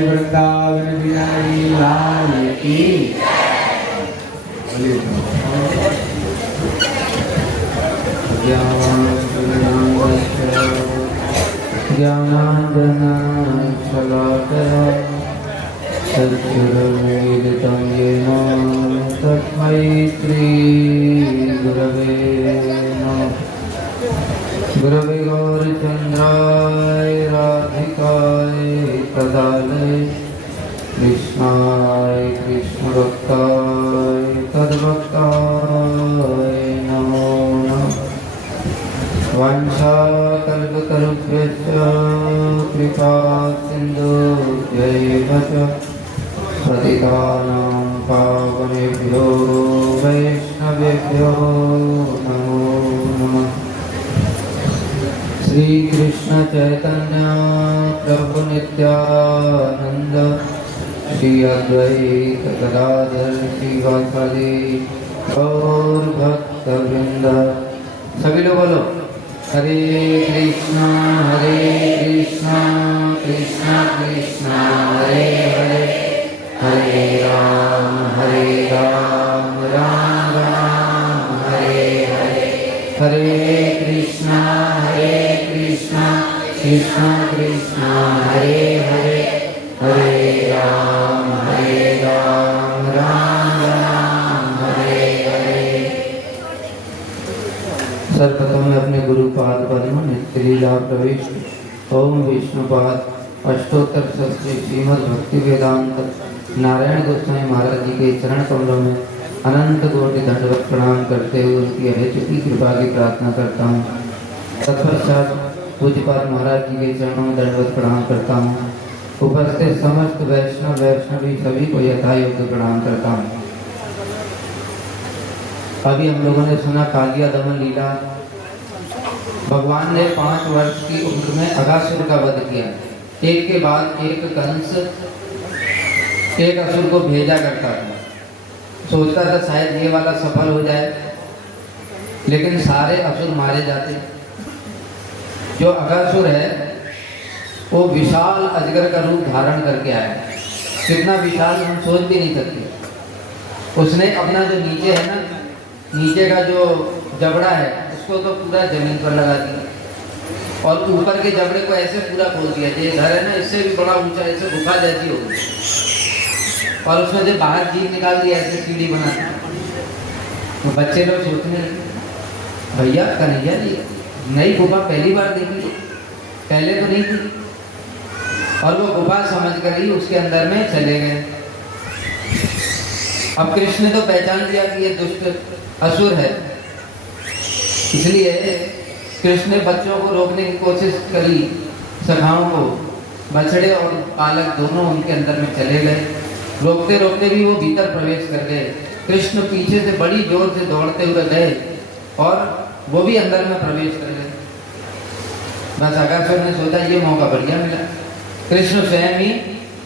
वृंदावन बिहारी लाल की ज्ञानाञ्जनशलाकया चक्षुरुन्मीलितं येन तस्मै श्रीगुरवे नमः। गुरवे गौरचन्द्राय राधिकाय तदालय कृष्णाय कृष्णभक्ताय तद्भक्ताय नमो नमः। वाञ्छाकल्पतरुभ्यश्च कृपा सिन्धुभ्यैव च पतितानां पावनेभ्यो वैष्णवेभ्यो नमो नमः। श्री कृष्ण चैतन्य प्रभु नित्यानंद श्री अद्वैत गदाधर श्रीवासादि गौर भक्त वृंद। सभी लोग बोलो हरे कृष्णा कृष्णा कृष्णा हरे हरे हरे राम राम राम हरे हरे हरे कृष्णा कृष्णा कृष्णा हरे हरे हरे राम राम राम हरे हरे। सर्वप्रथम मैं अपने गुरुपाद पद्म नित्यलीला प्रवेश ओम विष्णुपाद अष्टोत्तर शास्त्री श्रीमद् भक्ति वेदांत नारायण गोस्वामी महाराज जी के चरण कमलों में अनंत कोटि दंडवत प्रणाम करते हुए उनकी अहेतुकी कृपा की प्रार्थना करता हूँ। तत्पश्चात पूज्यपाद महाराज जी के चरणों में दंडवत प्रणाम करता हूँ। उपस्थित समस्त वैष्णवी सभी को यथायोग्य प्रणाम करता हूँ। अभी हम लोगों ने सुना कालिया दमन लीला। भगवान ने 5 वर्ष की उम्र में अगासुर का वध किया। एक के बाद एक कंस एक असुर को भेजा करता था। सोचता था शायद ये वाला सफल हो जाए, लेकिन सारे असुर मारे जाते। जो अगासुर है वो विशाल अजगर का रूप धारण करके आया। कितना विशाल हम सोच भी नहीं सकते। उसने अपना जो नीचे है ना, नीचे का जो जबड़ा है उसको तो पूरा जमीन पर लगा दिया और ऊपर के जबड़े को ऐसे पूरा खोल दिया। ये घर है ना, इससे भी बड़ा ऊंचा, ऐसे गुफा जैसी हो गई और उसमें जो बाहर जीभ निकाल दी ऐसे सीढ़ी बना दी। तो बच्चे लोग सोचने लगे भैया कन्हैया जी नई गुफा पहली बार देखी, पहले तो नहीं थी। और वो गुफा समझ कर ही उसके अंदर में चले गए। अब कृष्ण ने तो पहचान लिया कि ये दुष्ट असुर है, इसलिए कृष्ण ने बच्चों को रोकने की कोशिश करी। सखाओं को, बछड़े और बालक दोनों उनके अंदर में चले गए। रोकते रोकते भी वो भीतर प्रवेश कर गए। कृष्ण पीछे से बड़ी जोर से दौड़ते हुए गए और वो भी अंदर में प्रवेश कर गए। बस अगासुर ने सोचा ये मौका बढ़िया मिला, कृष्ण स्वयं ही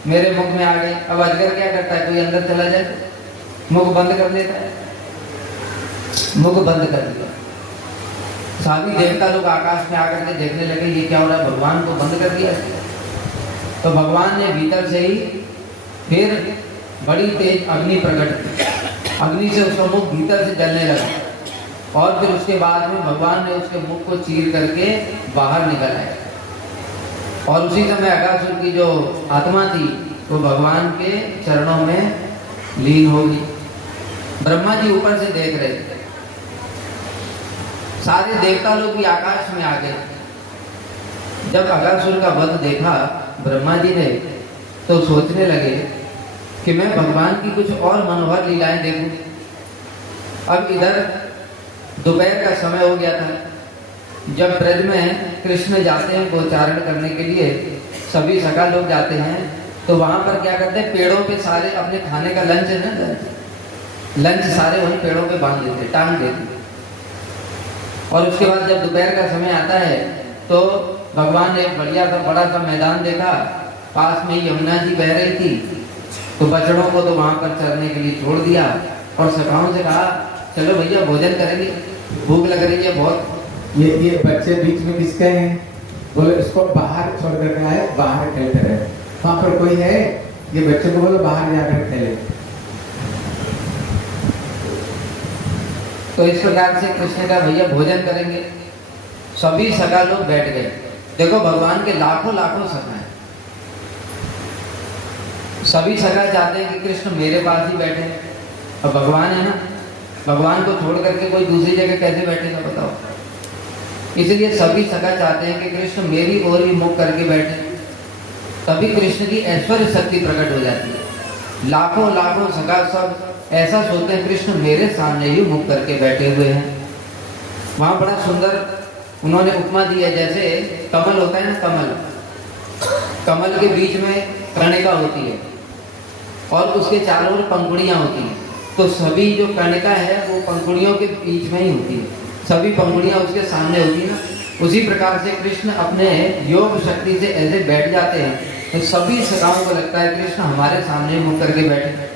मेरे मुख में आ गए। अब अजगर क्या करता है, कोई अंदर चला जाए मुख बंद कर देता है। मुख बंद कर दिया। सभी देवता लोग आकाश में आकर के देखने लगे ये क्या हो रहा है, भगवान को बंद कर दिया। तो भगवान ने भीतर से ही फिर बड़ी तेज अग्नि प्रकट की। अग्नि से उसका मुख भीतर से जलने लगा और फिर उसके बाद में भगवान ने उसके मुख को चीर करके बाहर निकाला। और उसी समय अगासुर की जो आत्मा थी वो भगवान के चरणों में लीन होगी। ब्रह्मा जी ऊपर से देख रहे थे। सारे देवता लोग भी आकाश में आ गए। जब अगासुर का वध देखा ब्रह्मा जी ने तो सोचने लगे कि मैं भगवान की कुछ और मनोहर लीलाएं देखूं। अब इधर दोपहर का समय हो गया था। जब ब्रज में कृष्ण जाते हैं गोचारण करने के लिए, सभी सखा लोग जाते हैं, तो वहां पर क्या करते हैं, पेड़ों पे सारे अपने खाने का लंच है ना, लंच सारे वहीं पेड़ों पे बांध देते, टांग देते। और उसके बाद जब दोपहर का समय आता है तो भगवान ने एक बढ़िया सा बड़ा सा मैदान देखा। पास में यमुना जी बह रही थी, तो बछड़ों को तो वहां पर चरने के लिए छोड़ दिया और सखाओं से कहा चलो भैया भोजन करेंगे, भूख लग रही है बहुत। ये बच्चे बीच में किसके हैं? बोले इसको बाहर छोड़ कर आए, बाहर खेलते रहे। वहां पर कोई है? ये बच्चों को बोलो बाहर जाकर खेले। तो इस प्रकार से कृष्ण का भैया भोजन करेंगे। सभी सखा लोग बैठ गए। देखो भगवान के लाखों लाखों सखा हैं। सभी सखा चाहते हैं कि कृष्ण मेरे पास ही बैठे। अब भगवान है ना, भगवान को छोड़ करके कोई दूसरी जगह कैसे बैठेगा बताओ। इसलिए सभी सखा चाहते हैं कि कृष्ण मेरी ओर ही मुख करके बैठे। तभी कृष्ण की ऐश्वर्य शक्ति प्रकट हो जाती है। लाखों लाखों सखा सब ऐसा सोचते हैं कृष्ण मेरे सामने ही मुख करके बैठे हुए हैं। वहां बड़ा सुंदर उन्होंने उपमा दी है। जैसे कमल होता है ना, कमल के बीच में कर्णिका होती है और उसके चारों ओर पंखुड़ियां होती हैं। तो सभी जो कर्णिका है वो पंखुड़ियों के बीच में ही होती है, सभी पंखुड़ियां उसके सामने होती है ना। उसी प्रकार से कृष्ण अपने योग शक्ति से ऐसे बैठ जाते हैं तो सभी सखाओं को लगता है कृष्ण हमारे सामने मुख करके बैठे।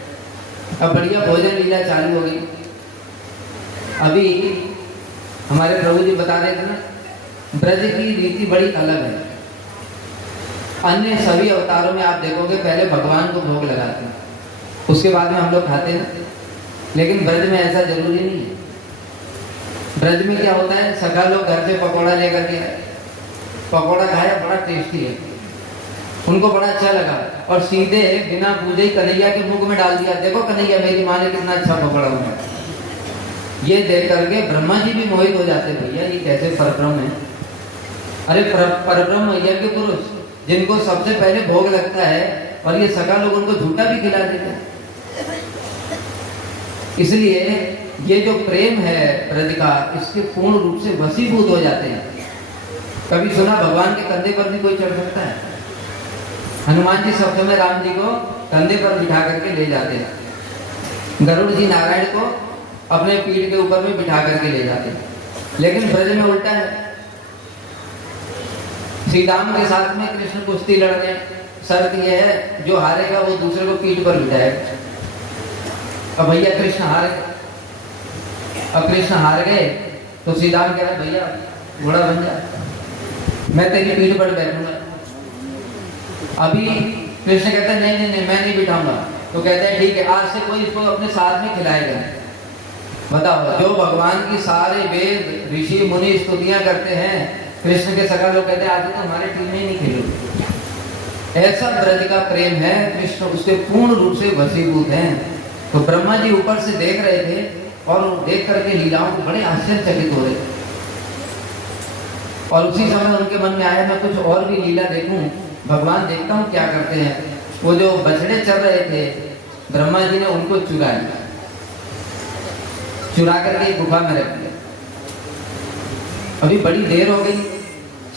अब बढ़िया भोजन लीला चालू हो गई। अभी हमारे प्रभु जी बता रहे थे ना, ब्रज की रीति बड़ी अलग है। अन्य सभी अवतारों में आप देखोगे पहले भगवान को भोग लगाते हैं, उसके बाद में हम लोग खाते हैं। लेकिन ब्रज में ऐसा जरूरी नहीं है। ब्रज में क्या होता है, सखा लोग घर से पकौड़ा लेकर के आए, पकौड़ा खाया, बड़ा टेस्टी है, उनको बड़ा अच्छा लगा और सीधे बिना पूजे कन्हैया के मुख में डाल दिया। देखो कन्हैया मेरी माँ ने कितना अच्छा पकौड़ा बनाया। ये देख करके ब्रह्मा जी भी मोहित हो जाते, भैया ये कैसे परब्रह्म है। अरे परब्रह्म यज्ञ पुरुष जिनको सबसे पहले भोग लगता है और ये सखा लोग उनको झूठा भी खिला देते हैं। इसलिए ये जो प्रेम है ब्रज का, इसके पूर्ण रूप से वशीभूत हो जाते हैं। कभी सुना भगवान के कंधे पर भी कोई चढ़ सकता है? हनुमान जी सब समय राम जी को कंधे पर बिठा करके ले जाते हैं, गरुड़ जी नारायण को अपने पीठ के ऊपर में बिठा करके ले जाते हैं। लेकिन ब्रज में उल्टा है। श्री राम के साथ में कृष्ण कुश्ती लड़ रहे हैं। शर्त यह है जो हारेगा वो दूसरे को पीठ पर बिठाएगा। अब भैया कृष्ण हार गए। अब कृष्ण हार गए तो श्री राम कह रहे भैया घोड़ा बन जा, मैं तेरी पीठ पर बैठूंगा। अभी कृष्ण कहते हैं नहीं नहीं नहीं मैं नहीं बिठाऊंगा। तो कहते हैं ठीक है, आज से कोई इसको अपने साथ में खिलाएगा। बताओ, जो भगवान की सारे वेद ऋषि मुनि स्तुतियां करते हैं, कृष्ण के सखा लोग कहते हैं आज तो हमारे टीम में ही नहीं खेलो। ऐसा ब्रज का प्रेम है, कृष्ण उसके पूर्ण रूप से वशीभूत हैं। तो ब्रह्मा जी ऊपर से देख रहे थे और देख करके लीलाओं को बड़े आश्चर्यचकित हो रहे थे। और उसी समय उनके मन में आया मैं कुछ और भी लीला देखूं, भगवान देखता हूं क्या करते हैं। वो जो बछड़े चल रहे थे, ब्रह्मा जी ने उनको चुरा लिया, चुरा करके गुफा में रख दिया। अभी बड़ी देर हो गई,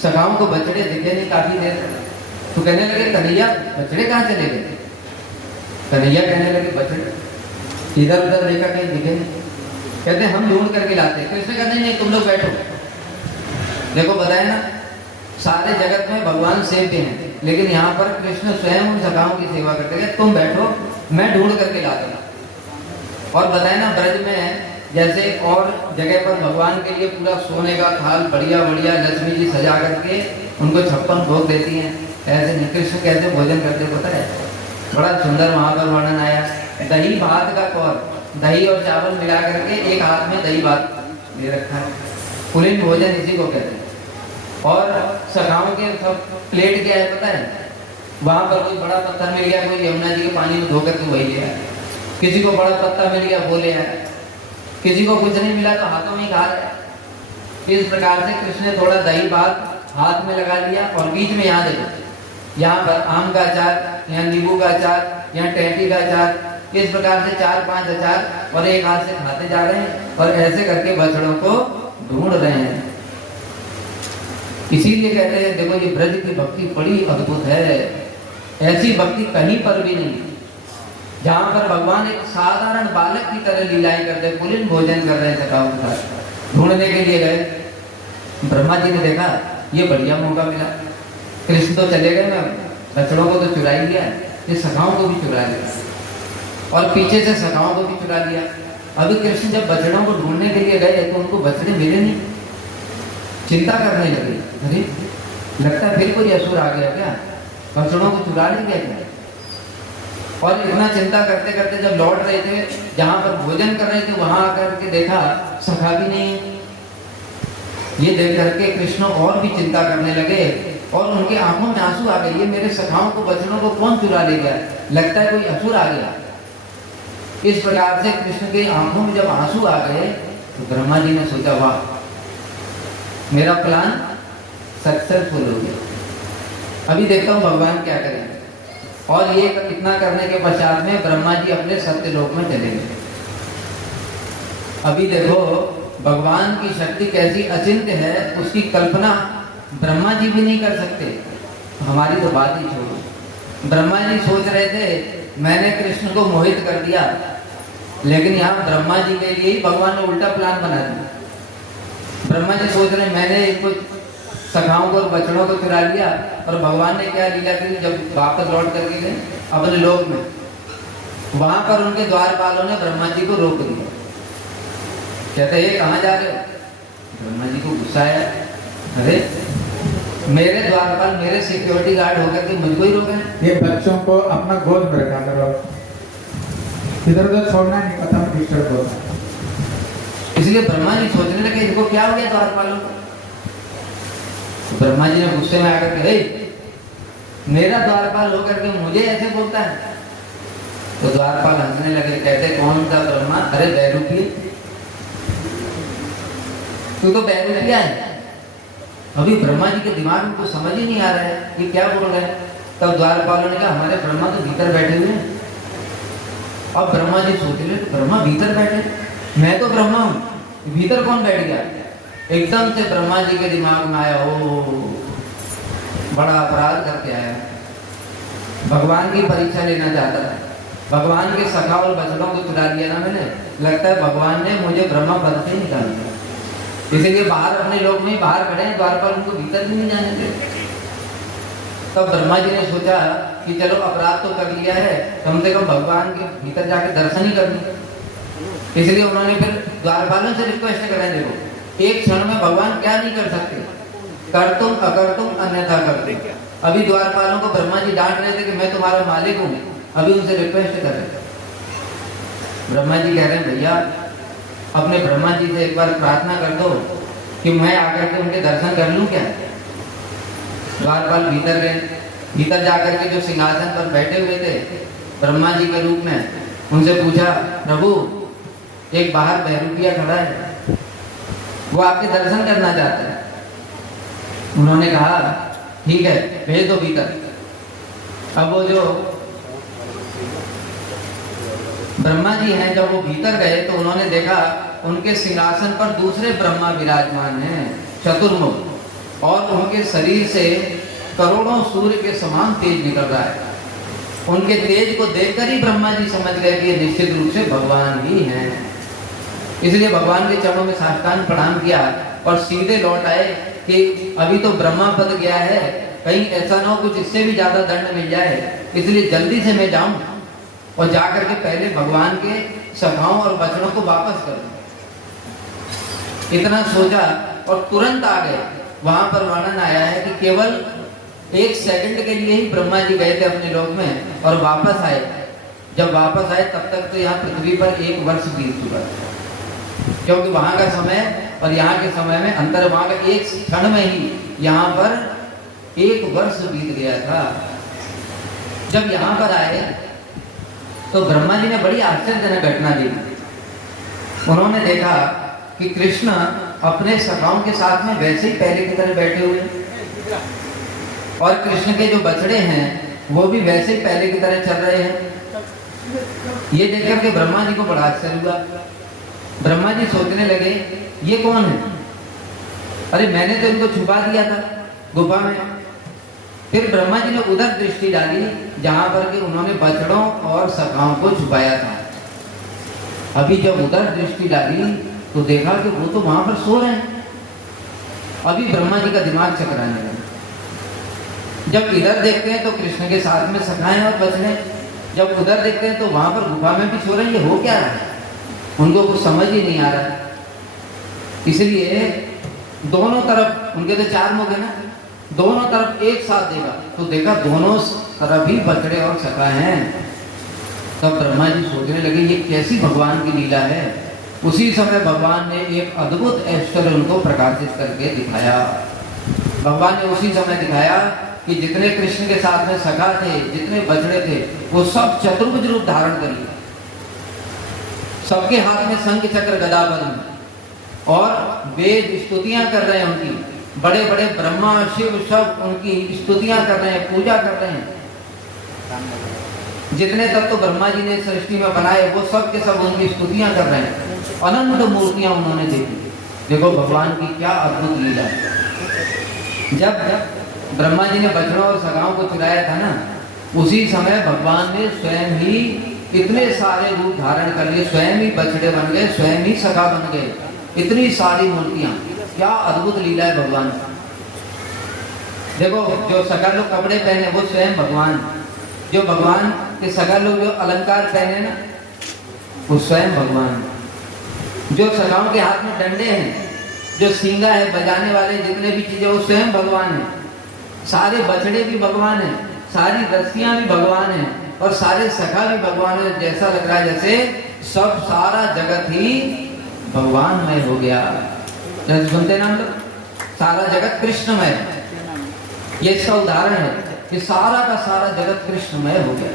सखाओं को बछड़े दिखे नहीं काफी देर। तो कहने लगे कन्हैया बछड़े कहाँ चले गए? कन्हैया कहने लगे बछड़े इधर उधर देखा कहीं दिखे नहीं। कहते हम ढूंढ करके लाते। कृष्ण कहते नहीं तुम लोग बैठो। देखो बताए ना, सारे जगत में भगवान सेव्य हैं, लेकिन यहाँ पर कृष्ण स्वयं उन सखाओं की सेवा करते हैं। तुम बैठो, मैं ढूंढ करके लाता। और बताए ना, ब्रज में जैसे और जगह पर भगवान के लिए पूरा सोने का थाल बढ़िया बढ़िया लक्ष्मी जी सजा करके उनको 56 भोग देती हैं, ऐसे नहीं। कृष्ण कैसे भोजन करते पता है? बड़ा सुंदर वहां पर वर्णन आया। दही भात का कौर, दही और चावल मिला करके एक हाथ में दही भात ले रखा है, पुलिन भोजन इसी को कहते हैं। और सखाओं के सब प्लेट क्या है पता है? वहां पर कोई बड़ा पत्थर मिल गया, कोई यमुना जी के पानी में धो करके वही लिया, किसी को बड़ा पत्ता मिल गया वो ले आया, किसी को कुछ नहीं मिला तो हाथों में ही खा रहे। इस प्रकार से कृष्ण ने थोड़ा दही भात हाथ में लगा लिया और बीच में यहाँ देखो, यहाँ पर आम का अचार, यहाँ नींबू का अचार, यहाँ टेंटी का अचार, इस प्रकार से 4-5 अचार और एक हाथ से खाते जा रहे हैं और ऐसे करके बछड़ों को ढूंढ रहे हैं। इसीलिए कहते हैं देखो ये ब्रज की भक्ति बड़ी अद्भुत है। ऐसी भक्ति कहीं पर भी नहीं, जहाँ पर भगवान एक साधारण बालक की तरह लीलाएं करते, पुलिन भोजन कर रहे थे। ढूंढने के लिए गए, ब्रह्मा जी ने देखा ये बढ़िया मौका मिला, कृष्ण तो चले गए ना, बछड़ों को तो चुरा लिया, ये सखाओं को भी चुरा लिया और पीछे से सखाओं को भी चुरा लिया। अभी कृष्ण जब बछड़ों को ढूंढने के लिए गए तो उनको बछड़े मिले नहीं, चिंता करने लगे, अरे लगता है फिर कोई असुर आ गया क्या, बछड़ों को चुरा ले गया क्या? और इतना चिंता करते करते जब लौट रहे थे, जहां पर भोजन कर रहे थे, वहां आकर के देखा सखा भी नहीं है। ये देख करके कृष्ण और भी चिंता करने लगे और उनके आंखों में आंसू आ गए। ये मेरे सखाओं को, बछड़ों को कौन चुरा ले गया? लगता है कोई असुर आ गया। इस प्रकार से कृष्ण के आंखों में जब आंसू आ गए तो ब्रह्मा जी ने सोचा, वाह, मेरा प्लान सक्सेसफुल हो गया। अभी देखता हूँ भगवान क्या करेंगे। और ये इतना करने के पश्चात में ब्रह्मा जी अपने सत्यलोक में चले गए। अभी देखो भगवान की शक्ति कैसी अचिंत्य है, उसकी कल्पना ब्रह्मा जी भी नहीं कर सकते। हमारी तो बात ही छोड़ो। ब्रह्मा जी सोच रहे थे मैंने कृष्ण को मोहित कर दिया, लेकिन यहाँ ब्रह्मा जी के लिए ही भगवान ने उल्टा प्लान बना दिया। ब्रह्मा जी सोच रहे मैंने इनको सखाओं को और बछड़ों को चुरा लिया, और भगवान ने क्या लीला की, जब वापस लौट करके गए अपने लोक में, वहां पर उनके द्वारपालों ने ब्रह्मा जी को रोक दिया। कहते हैं कहाँ जा रहे हो? ब्रह्मा जी को गुस्सा आया, अरे मेरे द्वारपाल, मेरे सिक्योरिटी गार्ड होकर के मुझको ही रोके। ये बच्चों को अपना गोद में रखा करो, इधर उधर छोड़ना नहीं, पता में डिस्टर्ब होता है। इसलिए ब्रह्मा जी सोचने लगे इनको क्या हो गया द्वारपालों को। ब्रह्मा जी ने गुस्से में आकर के, मेरा द्वारपाल होकर के मुझे ऐसे बोलता है? तो द्वारपाल हंसने लगे, कहते कौन सा ब्रह्मा? अरे बैरूपी, तू तो बैरूपिया है। अभी ब्रह्मा जी के दिमाग में कुछ समझ ही नहीं आ रहा है कि क्या बोल रहे हैं। तब द्वारपालों ने कहा हमारे ब्रह्मा तो भीतर बैठे हुए हैं। अब ब्रह्मा जी सोच रहे ब्रह्मा भीतर बैठे, मैं तो ब्रह्मा हूँ, भीतर कौन बैठ गया? एकदम से ब्रह्मा जी के दिमाग में आया, ओ बड़ा अपराध करके आया, भगवान की परीक्षा लेना चाहता था, भगवान के सखा और बछड़ों को चुरा लिया ना मैंने, लगता है भगवान ने मुझे ब्रह्मा पद से निकाल दिया। इसीलिए बाहर अपने लोग में बाहर खड़े हैं, द्वारपाल उनको भीतर भी नहीं जाने देते। तब ब्रह्मा जी ने सोचा कि चलो अपराध तो कर लिया है, कम से कम भगवान के भीतर जाके दर्शन ही कर लिए। इसलिए उन्होंने फिर द्वारपालों से रिक्वेस्ट करें, देखो एक क्षण में भगवान क्या नहीं कर सकते, कर तुम अगर तुम अन्यथा कर तुम। अभी द्वारपालों को ब्रह्मा जी डांट रहे थे कि मैं तुम्हारा मालिक हूँ, अभी उनसे रिक्वेस्ट कर रहे थे। ब्रह्मा जी कह रहे हैं भैया अपने ब्रह्मा जी से एक बार प्रार्थना कर दो कि मैं आकर के उनके दर्शन कर लूं क्या। द्वारपाल भीतर गए, भीतर जाकर के जो सिंहासन पर बैठे हुए थे ब्रह्मा जी के रूप में, उनसे पूछा प्रभु एक बाहर बहरूपिया खड़ा है, वो आपके दर्शन करना चाहता है। उन्होंने कहा ठीक है भेज दो भीतर। अब वो जो ब्रह्मा जी हैं जब वो भीतर गए तो उन्होंने देखा उनके सिंहासन पर दूसरे ब्रह्मा विराजमान हैं चतुर्मुख, और उनके शरीर से करोड़ों सूर्य के समान तेज निकल रहा है। उनके तेज को देखकर ही ब्रह्मा जी समझ गए कि ये निश्चित रूप से भगवान ही हैं। इसलिए भगवान के चरणों में साष्टांग प्रणाम किया और सीधे लौट आए कि अभी तो ब्रह्मा पद गया है, कहीं ऐसा ना हो कुछ इससे भी ज्यादा दंड मिल जाए, इसलिए जल्दी से मैं जाऊं और जाकर के पहले भगवान के सखाओं और बछड़ों को वापस करूं। इतना सोचा और तुरंत आ गए। वहां पर वर्णन आया है कि केवल एक सेकंड के लिए ही ब्रह्मा जी गए थे अपने लोक में और वापस आए। जब वापस आए तब तक तो यहाँ पृथ्वी पर 1 वर्ष बीत चुका था, क्योंकि वहां का समय और यहाँ के समय में अंतर, वहां का एक क्षण में ही यहाँ पर 1 वर्ष बीत गया था। जब यहाँ पर आए तो ब्रह्मा जी ने बड़ी आश्चर्यजनक घटना दी। उन्होंने देखा कि कृष्ण अपने सखाओं के साथ में वैसे ही पहले की तरह बैठे हुए, और कृष्ण के जो बछड़े हैं वो भी वैसे ही पहले की तरह चल रहे हैं। ये देख करके ब्रह्मा जी को बड़ा आश्चर्य हुआ। ब्रह्मा जी सोचने लगे ये कौन है? अरे मैंने तो इनको छुपा दिया था गुफा में। फिर ब्रह्मा जी ने उधर दृष्टि डाली जहां पर कि उन्होंने बछड़ों और सखाओं को छुपाया था। अभी जब उधर दृष्टि डाली तो देखा कि वो तो वहां पर सो रहे हैं। अभी ब्रह्मा जी का दिमाग चकराने लगा। जब इधर देखते हैं तो कृष्ण के साथ में सखाएं और बछड़े, जब उधर देखते हैं तो वहां पर गुफा में भी सो रहे हैं। ये हो क्या रहा है? उनको कुछ समझ ही नहीं आ रहा। इसलिए दोनों तरफ, उनके तो 4 मुख है ना, दोनों तरफ एक साथ देखा तो देखा दोनों तरफ ही बछड़े और सखा हैं। तब ब्रह्मा जी सोचने लगे ये कैसी भगवान की लीला है। उसी समय भगवान ने एक अद्भुत ऐश्वर्य उनको प्रकाशित करके दिखाया। भगवान ने उसी समय दिखाया कि जितने कृष्ण के साथ में सखा थे, जितने बछड़े थे, वो सब चतुर्भुज रूप धारण कर लिए। सबके हाथ में शंख चक्र गदा पद्म और वेद स्तुतियां कर रहे हैं उनकी। बड़े बड़े ब्रह्मा शिव सब उनकी स्तुतियां कर रहे हैं, पूजा कर रहे हैं। जितने तत्व ब्रह्मा जी ने सृष्टि में बनाए वो सब के सब उनकी स्तुतियां कर रहे हैं। अनंत मूर्तियां उन्होंने देखी। देखो भगवान की क्या अद्भुत लीला है। जब ब्रह्मा जी ने बछड़ों और सखाओं को चुराया था ना, उसी समय भगवान ने स्वयं ही इतने सारे रूप धारण कर लिए। स्वयं ही बछड़े बन गए, स्वयं ही सखा बन गए। इतनी सारी मूर्तियां, क्या अद्भुत लीला है भगवान। देखो जो सखा लोग कपड़े पहने वो स्वयं भगवान, जो भगवान के सखा लोग जो अलंकार पहने ना वो स्वयं भगवान, जो सखाओं के हाथ में डंडे हैं, जो सींगा है बजाने वाले जितने भी चीजें वो स्वयं भगवान है। सारे बछड़े भी भगवान है, सारी रस्सियां भी भगवान है और सारे सखा भी भगवान है। जैसा लग रहा है जैसे सब सारा जगत ही भगवानमय हो गया। जैसे सुनते ना हम लोग, सारा जगत कृष्णमय। ये इसका उदाहरण है कि सारा का सारा जगत कृष्णमय हो गया।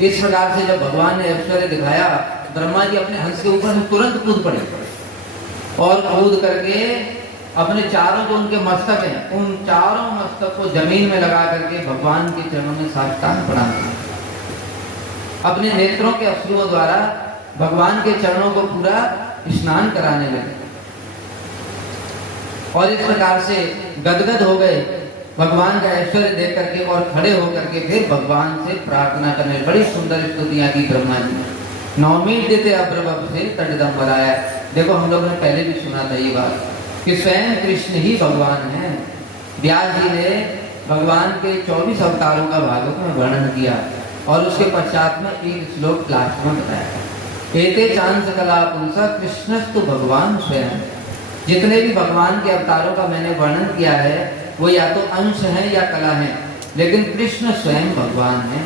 इस प्रकार से जब भगवान ने ऐश्वर्य दिखाया, ब्रह्मा जी अपने हंस के ऊपर से तुरंत कूद पड़े और कूद करके अपने चारों जो उनके मस्तक हैं, उन चारों मस्तक को जमीन में लगा करके भगवान के चरणों में साष्टांग प्रणाम किया। अपने नेत्रों के अश्रुओं द्वारा भगवान के चरणों को पूरा स्नान कराने लगे और इस प्रकार से गदगद हो गए भगवान का ऐश्वर्य देख करके और खड़े होकर के फिर भगवान से प्रार्थना करने। बड़ी सुंदर स्तुतियां की ब्रह्मा जी ने। नौमी देते अब्रवप से तटदम बनाया। देखो हम लोगों ने पहले भी सुना था ये बात कि स्वयं कृष्ण ही भगवान है। व्यास जी ने भगवान के 24 अवतारों का भागवत में वर्णन किया और उसके पश्चात में एक श्लोक लास्ट में बताया, एते चांस कला पुंस कृष्णस्तु भगवान स्वयं। जितने भी भगवान के अवतारों का मैंने वर्णन किया है वो या तो अंश है या कला है, लेकिन कृष्ण स्वयं भगवान है।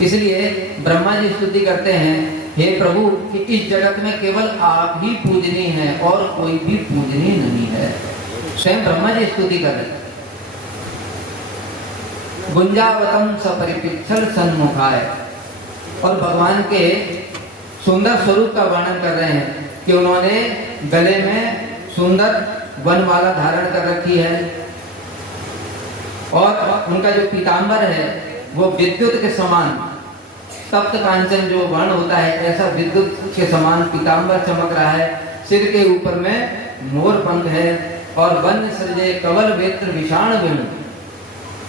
इसलिए ब्रह्मा जी स्तुति करते हैं, हे प्रभु कि इस जगत में केवल आप ही पूजनीय हैं और कोई भी पूजनीय नहीं है। स्वयं ब्रह्मा जी स्तुति कर रहे हैं। गुंजावतम सपरिपिच्छल सन्मुखाय, और भगवान के सुंदर स्वरूप का वर्णन कर रहे हैं कि उन्होंने गले में सुंदर वनमाला धारण कर रखी है और उनका जो पीतांबर है वो विद्युत के समान, तप्त कांचन जो वर्ण होता है ऐसा विद्युत के समान पीतांबर चमक रहा है। सिर के ऊपर में मोर पंख है और वन्य सृजय कवल वेत्र विषाण वेणु।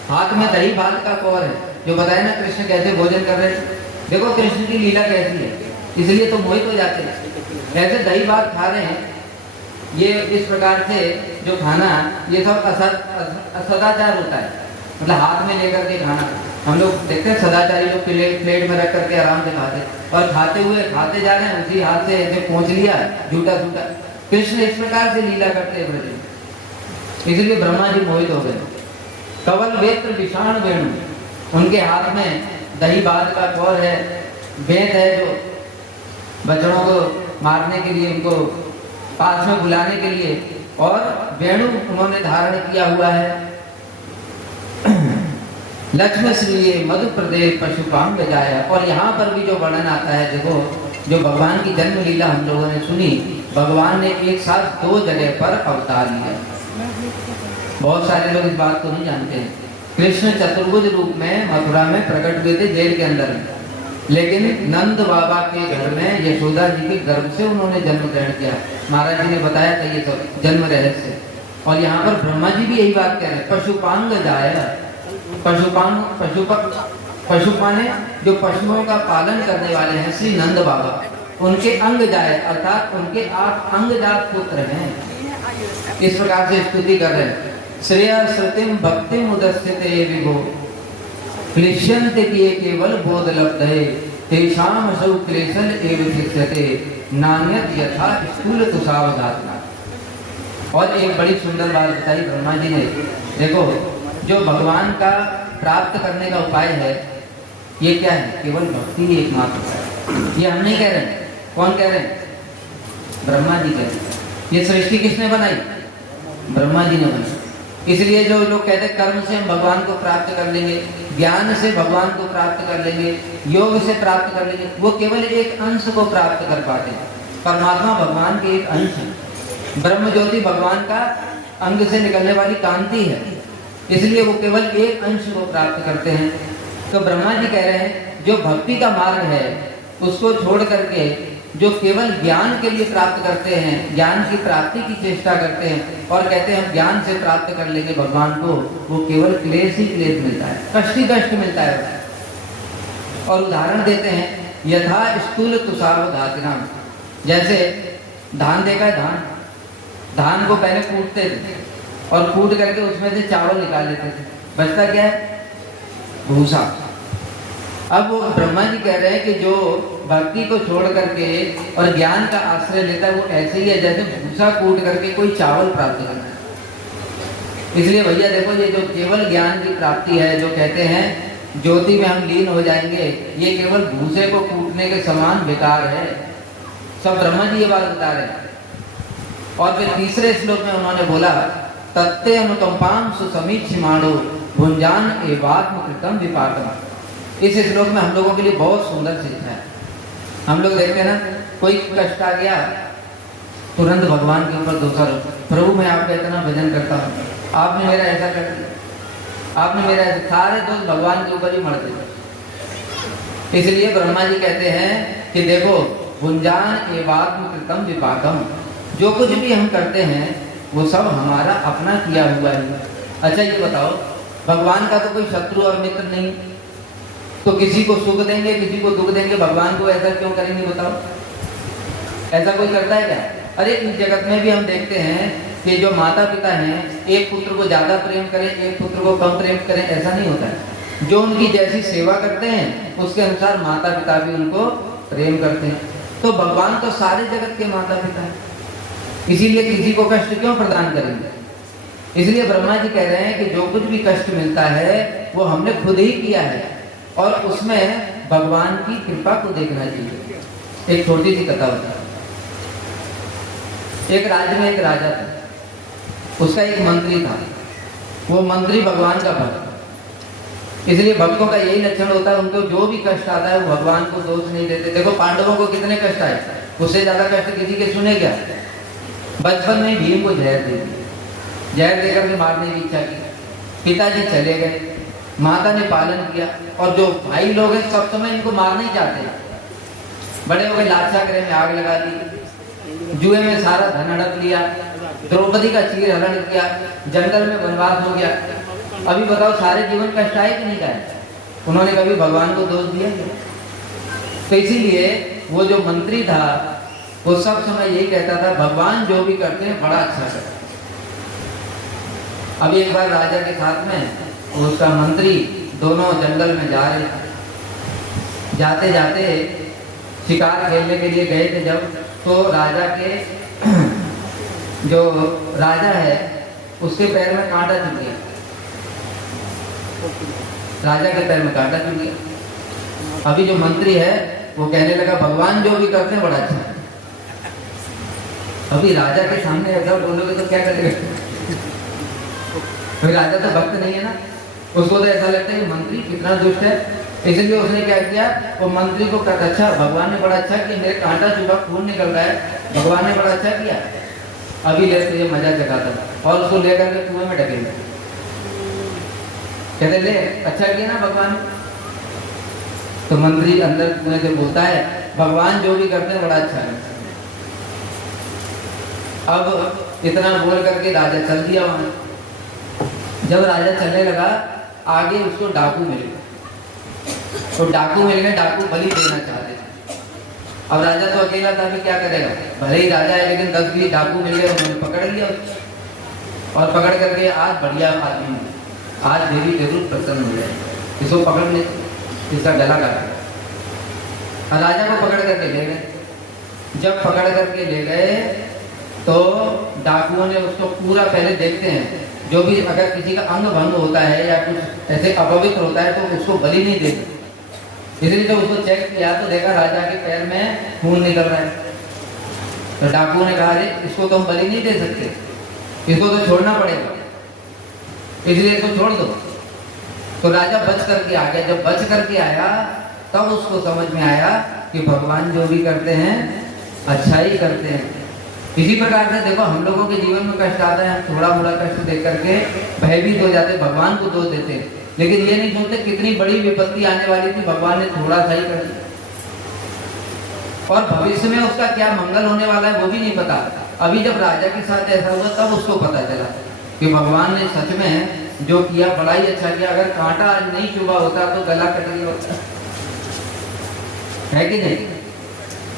हाथ में दही भात का कौर है, जो बताया ना कृष्ण कैसे भोजन कर रहे हैं। देखो कृष्ण की लीला कैसी है, इसलिए तो मोहित हो जाते हैं। ऐसे दही भात खा रहे हैं, ये इस प्रकार से जो खाना, ये सब सदाचार होता है, मतलब हाथ में लेकर के खाना। हम लोग देखते हैं सदाचारी लोग प्लेट में रख करके आराम से खाते, और खाते हुए खाते जा रहे हैं, उसी हाथ से ऐसे पहुंच लिया झूठा झूठा। कृष्ण इस प्रकार से लीला करते हैं ब्रज में, इसलिए ब्रह्मा जी मोहित हो गए। कवल वेत्र विषाण वेणु, उनके हाथ में दही भात का कौर है, वेद है जो बछड़ों को मारने के लिए, उनको पास में बुलाने के लिए, और वेणु उन्होंने धारण किया हुआ है। लक्ष्मण श्री मधु प्रदेश पशुपांग जाया। और यहाँ पर भी जो वर्णन आता है, देखो जो भगवान की जन्म लीला हम लोगों ने सुनी, भगवान ने एक साथ 2 जगह पर अवतार लिया। बहुत सारे लोग इस बात को नहीं जानते हैं। कृष्ण चतुर्भुज रूप में मथुरा में प्रकट हुए थे, जेल के अंदर, लेकिन नंद बाबा के घर में यशोदा जी के गर्भ से उन्होंने जन्म ग्रहण किया। महाराज जी ने बताया था ये सब जन्म रहस्य। और यहाँ पर ब्रह्मा जी भी यही बात कह रहे हैं, पशुपांग जाया। पशुपाने जो पशुओं का पालन करने वाले हैं श्री नंद बाबा, उनके अंग जाए, अर्थात उनके 8 अंगजात पुत्र हैं। इस प्रकार से स्तुति कर रहे हैं। श्रेया श्रुतिम भक्तिम उदस्यते विभो क्लेशन्ते किए केवल बोध लब्धे तेषाम असौ क्लेशल एव शिष्यते नान्यत यथा स्थूल तुषावधात्मा। और एक बड़ी सुंदर बात बताई ब्रह्मा जी ने। देखो जो भगवान का प्राप्त करने का उपाय है ये क्या है? केवल भक्ति ही एकमात्र है। ये हम नहीं कह रहे हैं। कौन कह रहे हैं? ब्रह्मा जी कह रहे हैं। ये सृष्टि किसने बनाई? ब्रह्मा जी ने बनाई। इसलिए जो लोग कहते हैं कर्म से हम भगवान को प्राप्त कर लेंगे, ज्ञान से भगवान को प्राप्त कर लेंगे, योग से प्राप्त कर लेंगे, वो केवल एक अंश को प्राप्त कर पाते हैं। परमात्मा भगवान के एक अंश है। ब्रह्म ज्योति भगवान का अंग से निकलने वाली कांति है, इसलिए वो केवल एक अंश को प्राप्त करते हैं। तो ब्रह्मा जी कह रहे हैं जो भक्ति का मार्ग है उसको छोड़ करके जो केवल ज्ञान के लिए प्राप्त करते हैं, ज्ञान की प्राप्ति की चेष्टा करते हैं और कहते हैं हम ज्ञान से प्राप्त कर लेंगे भगवान को, वो केवल क्लेश ही क्लेश मिलता है, कष्ट ही कष्ट मिलता है। और उदाहरण देते हैं यथा स्थूल तुषार धातिनाम, जैसे धान देखा है, धान को पहले कूटते थे और कूट करके उसमें से चावल निकाल लेते थे, बचता क्या है? भूसा। अब वो ब्रह्मा जी कह रहे हैं कि जो भक्ति को छोड़ करके और ज्ञान का आश्रय लेता है वो ऐसे ही है जैसे भूसा कूट करके कोई चावल प्राप्त करना है। इसलिए भैया देखो, ये जो केवल ज्ञान की प्राप्ति है, जो कहते हैं ज्योति में हम लीन हो जाएंगे, ये केवल भूसे को कूटने के समान बेकार है। सब ब्रह्मा जी ये बात बता रहे हैं। और फिर तीसरे श्लोक में उन्होंने बोला तत्ते अनुकंपाम सुसमीक्षमाणो भुंजान एवात्म कृतम विपाकम। इस श्लोक में हम लोगों के लिए बहुत सुंदर शिक्षा है। हम लोग देखते हैं ना, कोई कष्ट आ गया तुरंत भगवान के ऊपर दोषा रोक, प्रभु मैं आपका इतना भजन करता हूँ, आपने मेरा ऐसा कर दिया, आपने मेरा ऐसा, सारे दोष भगवान के ऊपर ही मरते। इसलिए ब्रह्मा जी कहते हैं कि देखो भुंजान एवात्म कृतम विपाकम, जो कुछ भी हम करते हैं वो सब हमारा अपना किया हुआ है। अच्छा ये बताओ, भगवान का तो कोई शत्रु और मित्र नहीं, तो किसी को सुख देंगे किसी को दुख देंगे, भगवान को ऐसा क्यों करेंगे बताओ? ऐसा कोई करता है क्या? अरे इस जगत में भी हम देखते हैं कि जो माता पिता हैं एक पुत्र को ज्यादा प्रेम करें, एक पुत्र को कम प्रेम करें, ऐसा नहीं होता है। जो उनकी जैसी सेवा करते हैं उसके अनुसार माता पिता भी उनको प्रेम करते हैं। तो भगवान तो सारे जगत के माता पिता हैं, इसीलिए किसी को कष्ट क्यों प्रदान करेंगे? इसलिए ब्रह्मा जी कह रहे हैं कि जो कुछ भी कष्ट मिलता है वो हमने खुद ही किया है और उसमें भगवान की कृपा को देखना चाहिए। एक छोटी सी कथा होती है। एक राज्य में एक राजा था, उसका एक मंत्री था। वो मंत्री भगवान का भक्त, इसलिए भक्तों का यही लक्षण होता है, उनको जो भी कष्ट आता है वो भगवान को दोष नहीं देते। देखो पांडवों को कितने कष्ट आए, उससे ज्यादा कष्ट किसी के सुने क्या? बचपन में भीम को जहर दे दी, जहर देकर के मारने की इच्छा की, पिताजी चले गए, माता ने पालन किया और जो भाई लोग हैं सब समय इनको मारना ही चाहते हैं। बड़े हो गए, लाचागृह में आग लगा दी, जुए में सारा धन हड़प लिया, द्रौपदी का चीर हरण किया, जंगल में वनवास हो गया। अभी बताओ सारे जीवन कष्ट आए कि नहीं आए? उन्होंने कभी भगवान को दोष दिया? तो इसीलिए वो जो मंत्री था वो सब समय यही कहता था भगवान जो भी करते हैं बड़ा अच्छा करते हैं। अब एक बार राजा के साथ में उसका मंत्री दोनों जंगल में जा रहे थे। जाते जाते शिकार खेलने के लिए गए थे जब, तो राजा के जो राजा है उसके पैर में कांटा चुभ गया, राजा के पैर में कांटा चुभ गया। अभी जो मंत्री है वो कहने लगा भगवान जो भी करते हैं बड़ा अच्छा है। अभी राजा के सामने ऐसा बोलोगे तो क्या करेगा? फिर राजा तो भक्त नहीं है ना, उसको तो ऐसा लगता है कि मंत्री कितना दुष्ट है। इसलिए उसने क्या किया, वो मंत्री को कहता अच्छा भगवान ने बड़ा अच्छा किया, मेरे कांटा चुभा खून निकल रहा है, भगवान ने बड़ा अच्छा किया, अभी ले तुझे मजा जगाता। और उसको लेकर के कुएं में ढकेल दिया। कहते ले अच्छा किया ना भगवान। तो मंत्री अंदर कुएं से बोलता है भगवान जो भी करते हैं बड़ा अच्छा है। अब इतना बोल करके राजा चल दिया वहां। जब राजा चलने लगा आगे उसको डाकू मिल गए, तो डाकू मिल गए, डाकू बलि देना चाहते थे। अब राजा तो अकेला था, फिर क्या करेगा? भले ही राजा है लेकिन 10-20 डाकू मिल गए, उन्होंने पकड़ लिया और पकड़ करके आज बढ़िया आदमी, आज देवी जरूर प्रसन्न हो जाए, इसको पकड़ ले, इसका गला काट। राजा को पकड़ करके ले गए। जब पकड़ करके ले गए तो डाकुओं ने उसको पूरा, पहले देखते हैं जो भी अगर किसी का अंग भंग होता है या कुछ ऐसे अपवित्र होता है तो उसको बलि नहीं देते। इसलिए जब उसको चेक किया तो देखा राजा के पैर में खून निकल रहा है। तो डाकू ने कहा, अरे इसको तो हम बलि नहीं दे सकते, इसको तो छोड़ना पड़ेगा, इसलिए इसको छोड़ दो। तो राजा बच करके आ गया। जब बच करके आया तब उसको समझ में आया कि भगवान जो भी करते हैं अच्छा ही करते हैं। इसी प्रकार से देखो हम लोगों के जीवन में कष्ट आता है, हम थोड़ा मोड़ा कष्ट देख करके भयभीत हो जाते, भगवान को दोष देते, लेकिन ये नहीं सोचते कितनी बड़ी विपत्ति आने वाली थी, भगवान ने थोड़ा सा ही कर दिया और भविष्य में उसका क्या मंगल होने वाला है वो भी नहीं पता। अभी जब राजा के साथ ऐसा हुआ तब उसको पता चला कि भगवान ने सच में जो किया बड़ा ही अच्छा किया। अगर कांटा आज नहीं चुभा होता तो गला कट गया होता, है कि नहीं?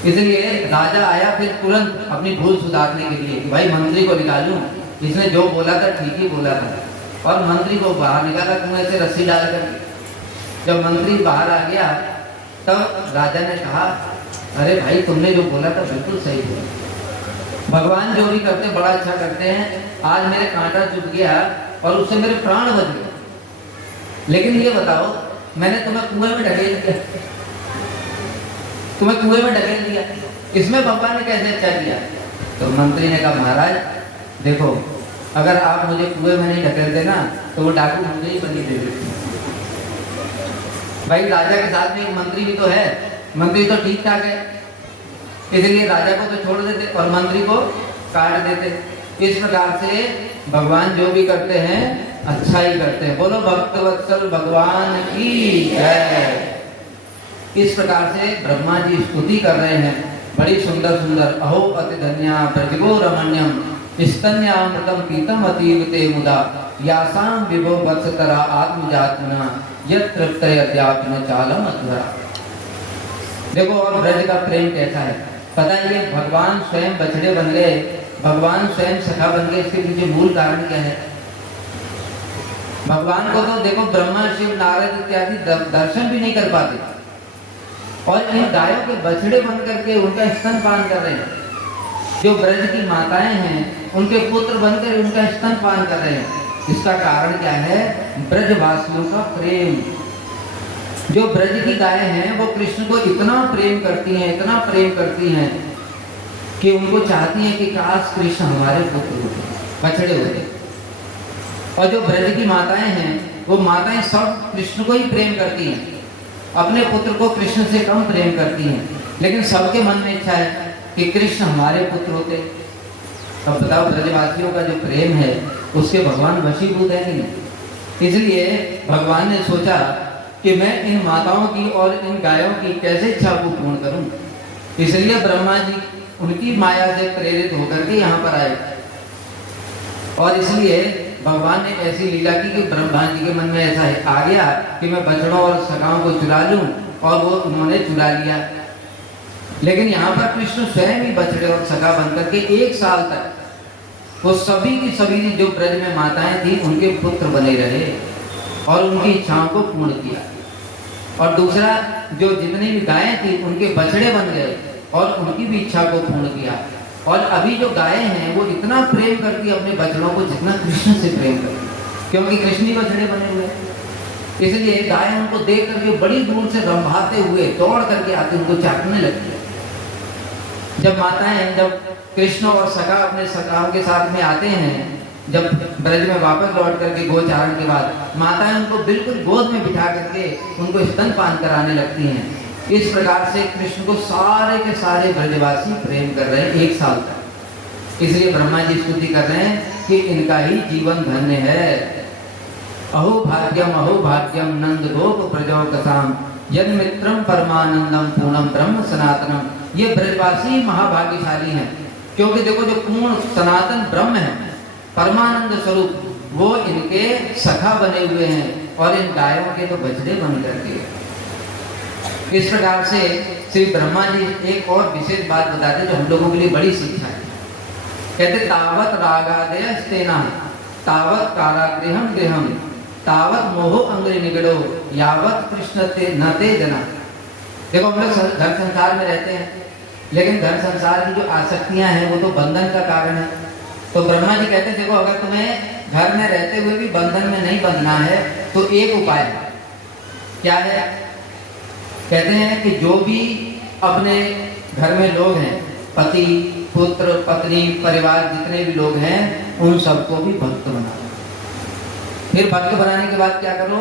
इसलिए राजा आया फिर तुरंत अपनी भूल सुधारने के लिए कि भाई मंत्री को निकालूं, इसने जो बोला था ठीक ही बोला था। और मंत्री को बाहर निकाला कुएं से रस्सी डाल करके। जब मंत्री बाहर आ गया तब राजा ने कहा, अरे भाई तुमने जो बोला था बिल्कुल सही बोला, भगवान जो भी करते बड़ा अच्छा करते हैं। आज मेरे कांटा चुभ गया और उससे मेरे प्राण बच गए, लेकिन ये बताओ मैंने तुम्हें कुएं में ढकेल दिया, तुम्हें कुएं में ढकेल दिया, इसमें भगवान ने कैसे अच्छा किया? तो मंत्री ने कहा, महाराज देखो अगर आप मुझे कुएं में नहीं ढकेलते ना तो वो डाकू मुझे ही बलि दे देते। भाई राजा के साथ में एक मंत्री भी तो है, मंत्री तो ठीक ठाक है, इसलिए राजा को तो छोड़ देते और मंत्री को काट देते। इस प्रकार से भगवान जो भी करते हैं अच्छा ही करते हैं। बोलो भक्तवत्सल भगवान की जय। इस प्रकार से ब्रह्मा जी स्तुति कर रहे हैं, बड़ी सुंदर सुंदर। अहो अति धन्या प्रतिभो रमण्यम स्तन्यामृतम पीतम अतीव ते मुदा यासाम विभो वत्सतरा आत्मजातना यत्तृप्तयद्यात्म चालम अधुरा। देखो और ब्रज का प्रेम कैसा है, पता है ये भगवान स्वयं बछड़े बन गए, भगवान स्वयं सखा बन गए, इसके पीछे मूल कारण क्या है? भगवान को तो देखो ब्रह्मा शिव नारद इत्यादि दर्शन भी नहीं कर पाते और इन गायों के बछड़े बन करके उनका स्तनपान कर रहे हैं। जो ब्रज की माताएं हैं उनके पुत्र बनकर उनका स्तनपान कर रहे हैं। इसका कारण क्या है? ब्रजवासियों का प्रेम। जो ब्रज की गायें हैं वो कृष्ण को इतना प्रेम करती हैं, इतना प्रेम करती हैं कि उनको चाहती हैं कि काश कृष्ण हमारे पुत्र होते, बछड़े होते। और जो ब्रज की माताएं हैं वो माताएं सब कृष्ण को ही प्रेम करती हैं, अपने पुत्र को कृष्ण से कम प्रेम करती हैं, लेकिन सबके मन में इच्छा है कि कृष्ण हमारे पुत्र होते। अब बताओ ब्रजवासियों का जो प्रेम है उसके भगवान वशीभूत है नहीं। इसलिए भगवान ने सोचा कि मैं इन माताओं की और इन गायों की कैसे इच्छा को पूर्ण करूं। इसलिए ब्रह्मा जी उनकी माया से प्रेरित होकर के यहाँ पर आए और इसलिए भगवान ने ऐसी लीला की कि ब्रह्मा जी के मन में ऐसा आ गया कि मैं बछड़ों और सखाओं को चुरा लूं और वो उन्होंने चुरा लिया। लेकिन यहाँ पर कृष्ण स्वयं ही बछड़े और सखा बनकर के 1 साल तक वो सभी की सभी जो ब्रज में माताएं थी उनके पुत्र बने रहे और उनकी इच्छाओं को पूर्ण किया। और दूसरा जो जितनी भी गायें थी उनके बछड़े बन गए और उनकी भी इच्छा को पूर्ण किया। और अभी जो गायें हैं वो इतना प्रेम करती है अपने बछड़ों को जितना कृष्ण से प्रेम करती, क्योंकि कृष्ण ही बछड़े बने हुए हैं। इसलिए गायें उनको देख करके बड़ी दूर से रंभाते हुए दौड़ करके आते उनको चाटने लगती है। जब माताएं जब कृष्ण और सखा अपने सखाओं के साथ में आते हैं, जब ब्रज में वापस लौट करके गोचारण के बाद माताएं उनको बिल्कुल गोद में बिठा करके उनको स्तनपान कराने लगती हैं। इस प्रकार से कृष्ण को सारे के सारे ब्रजवासी प्रेम कर रहे हैं 1 साल तक। इसलिए ब्रह्मा जी स्तुति कर रहे हैं कि इनका ही जीवन धन्य है। अहो भाग्यम नंद गोप प्रजो कसाम यद मित्रम परमानंदम पूर्णम ब्रह्म सनातनम। ये ब्रजवासी महाभाग्यशाली हैं, क्योंकि देखो जो पूर्ण सनातन ब्रह्म है परमानंद स्वरूप वो इनके सखा बने हुए हैं और इन गायों के तो बछड़े बन करके। इस प्रकार से श्री ब्रह्मा जी एक और विशेष बात बताते जो हम लोगों के लिए बड़ी शिक्षा है। कहते तावत रागादय स्तेना तावत कारागृहम गृहम तावत मोहो अंग्रि निगड़ो यावत कृष्ण ते न ते जना। देखो हम लोग घर संसार में रहते हैं, लेकिन घर संसार की जो आसक्तियां हैं वो तो बंधन का कारण है। तो ब्रह्मा जी कहते हैं देखो अगर तुम्हें घर में रहते हुए भी बंधन में नहीं बंधना है तो एक उपाय है। क्या है? कहते हैं कि जो भी अपने घर में लोग हैं, पति पुत्र पत्नी परिवार जितने भी लोग हैं, उन सबको भी भक्त बना। फिर भक्त बनाने के बाद क्या करो?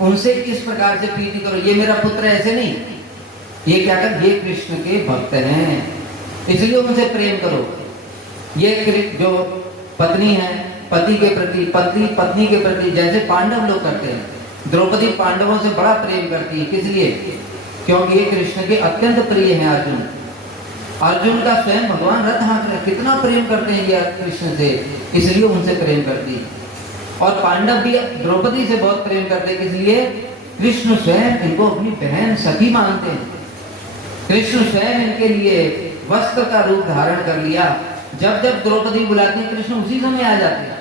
उनसे इस प्रकार से प्रीति करो, ये मेरा पुत्र ऐसे नहीं, ये क्या कर, ये कृष्ण के भक्त हैं, इसलिए उनसे प्रेम करो। ये जो पत्नी है पति के प्रति, पत्नी पत्नी के प्रति, जैसे पांडव लोग करते हैं, द्रौपदी पांडवों से बड़ा प्रेम करती है। किस लिए? क्योंकि ये कृष्ण के अत्यंत प्रिय हैं। अर्जुन का स्वयं भगवान रथ हाँक रहे, कितना प्रेम करते हैं ये कृष्ण से, इसलिए उनसे प्रेम करती है। और पांडव भी द्रौपदी से बहुत प्रेम करते हैं, इसलिए कृष्ण स्वयं इनको अपनी बहन सखी मानते हैं। कृष्ण स्वयं इनके लिए वस्त्र का रूप धारण कर लिया। जब जब द्रौपदी बुलाती है, कृष्ण उसी समय आ जाते हैं।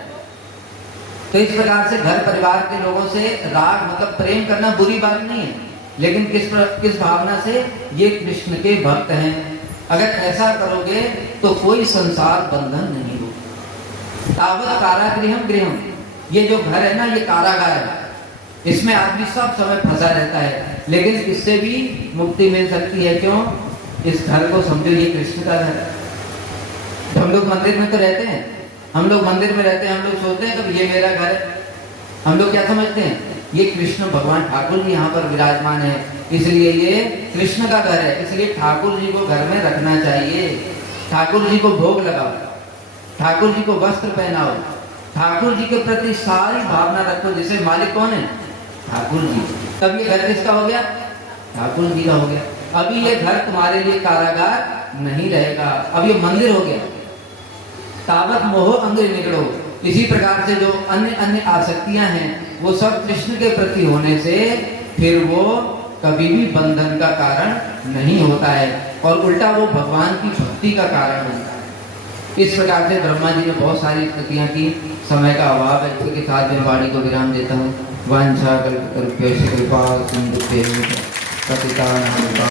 तो इस प्रकार से घर परिवार के लोगों से राग मतलब प्रेम करना बुरी बात नहीं है, लेकिन किस भावना से? ये कृष्ण के भक्त हैं। अगर ऐसा करोगे तो कोई संसार बंधन नहीं हो। तावत कारागृहम गृहम, ये जो घर है ना, ये कारागार है, इसमें आदमी सब समय फंसा रहता है, लेकिन इससे भी मुक्ति मिल सकती है। क्यों? इस घर को समझो ये कृष्ण का घर है। हम लोग मंदिर में तो रहते हैं, हम लोग मंदिर में रहते हैं, हम लोग सोचते हैं कि ये मेरा घर है। हम लोग क्या समझते हैं? ये कृष्ण भगवान ठाकुर जी यहाँ पर विराजमान है, इसलिए ये कृष्ण का घर है, इसलिए ठाकुर जी को घर में रखना चाहिए। ठाकुर जी को भोग लगाओ, ठाकुर जी को वस्त्र पहनाओ, ठाकुर जी के प्रति सारी भावना रखो। जिसे मालिक कौन है? ठाकुर जी। तब ये घर किसका हो गया? ठाकुर जी का हो गया। अभी ये घर तुम्हारे लिए कारागार नहीं रहेगा, अब ये मंदिर हो गया। तावत मोह अंग निकड़ो। इसी प्रकार से जो अन्य अन्य आसक्तियां हैं, वो सब कृष्ण के प्रति होने से फिर वो कभी भी बंधन का कारण नहीं होता है, और उल्टा वो भगवान की भक्ति का कारण बनता है। इस प्रकार से ब्रह्मा जी ने बहुत सारी स्तुतियां की। समय का अभाव है, इसके साथ मैं वाणी को विराम देता हूँ। वांछा कल्पतरुभ्यश्च कृपा सिंधुभ्यैव पतितानां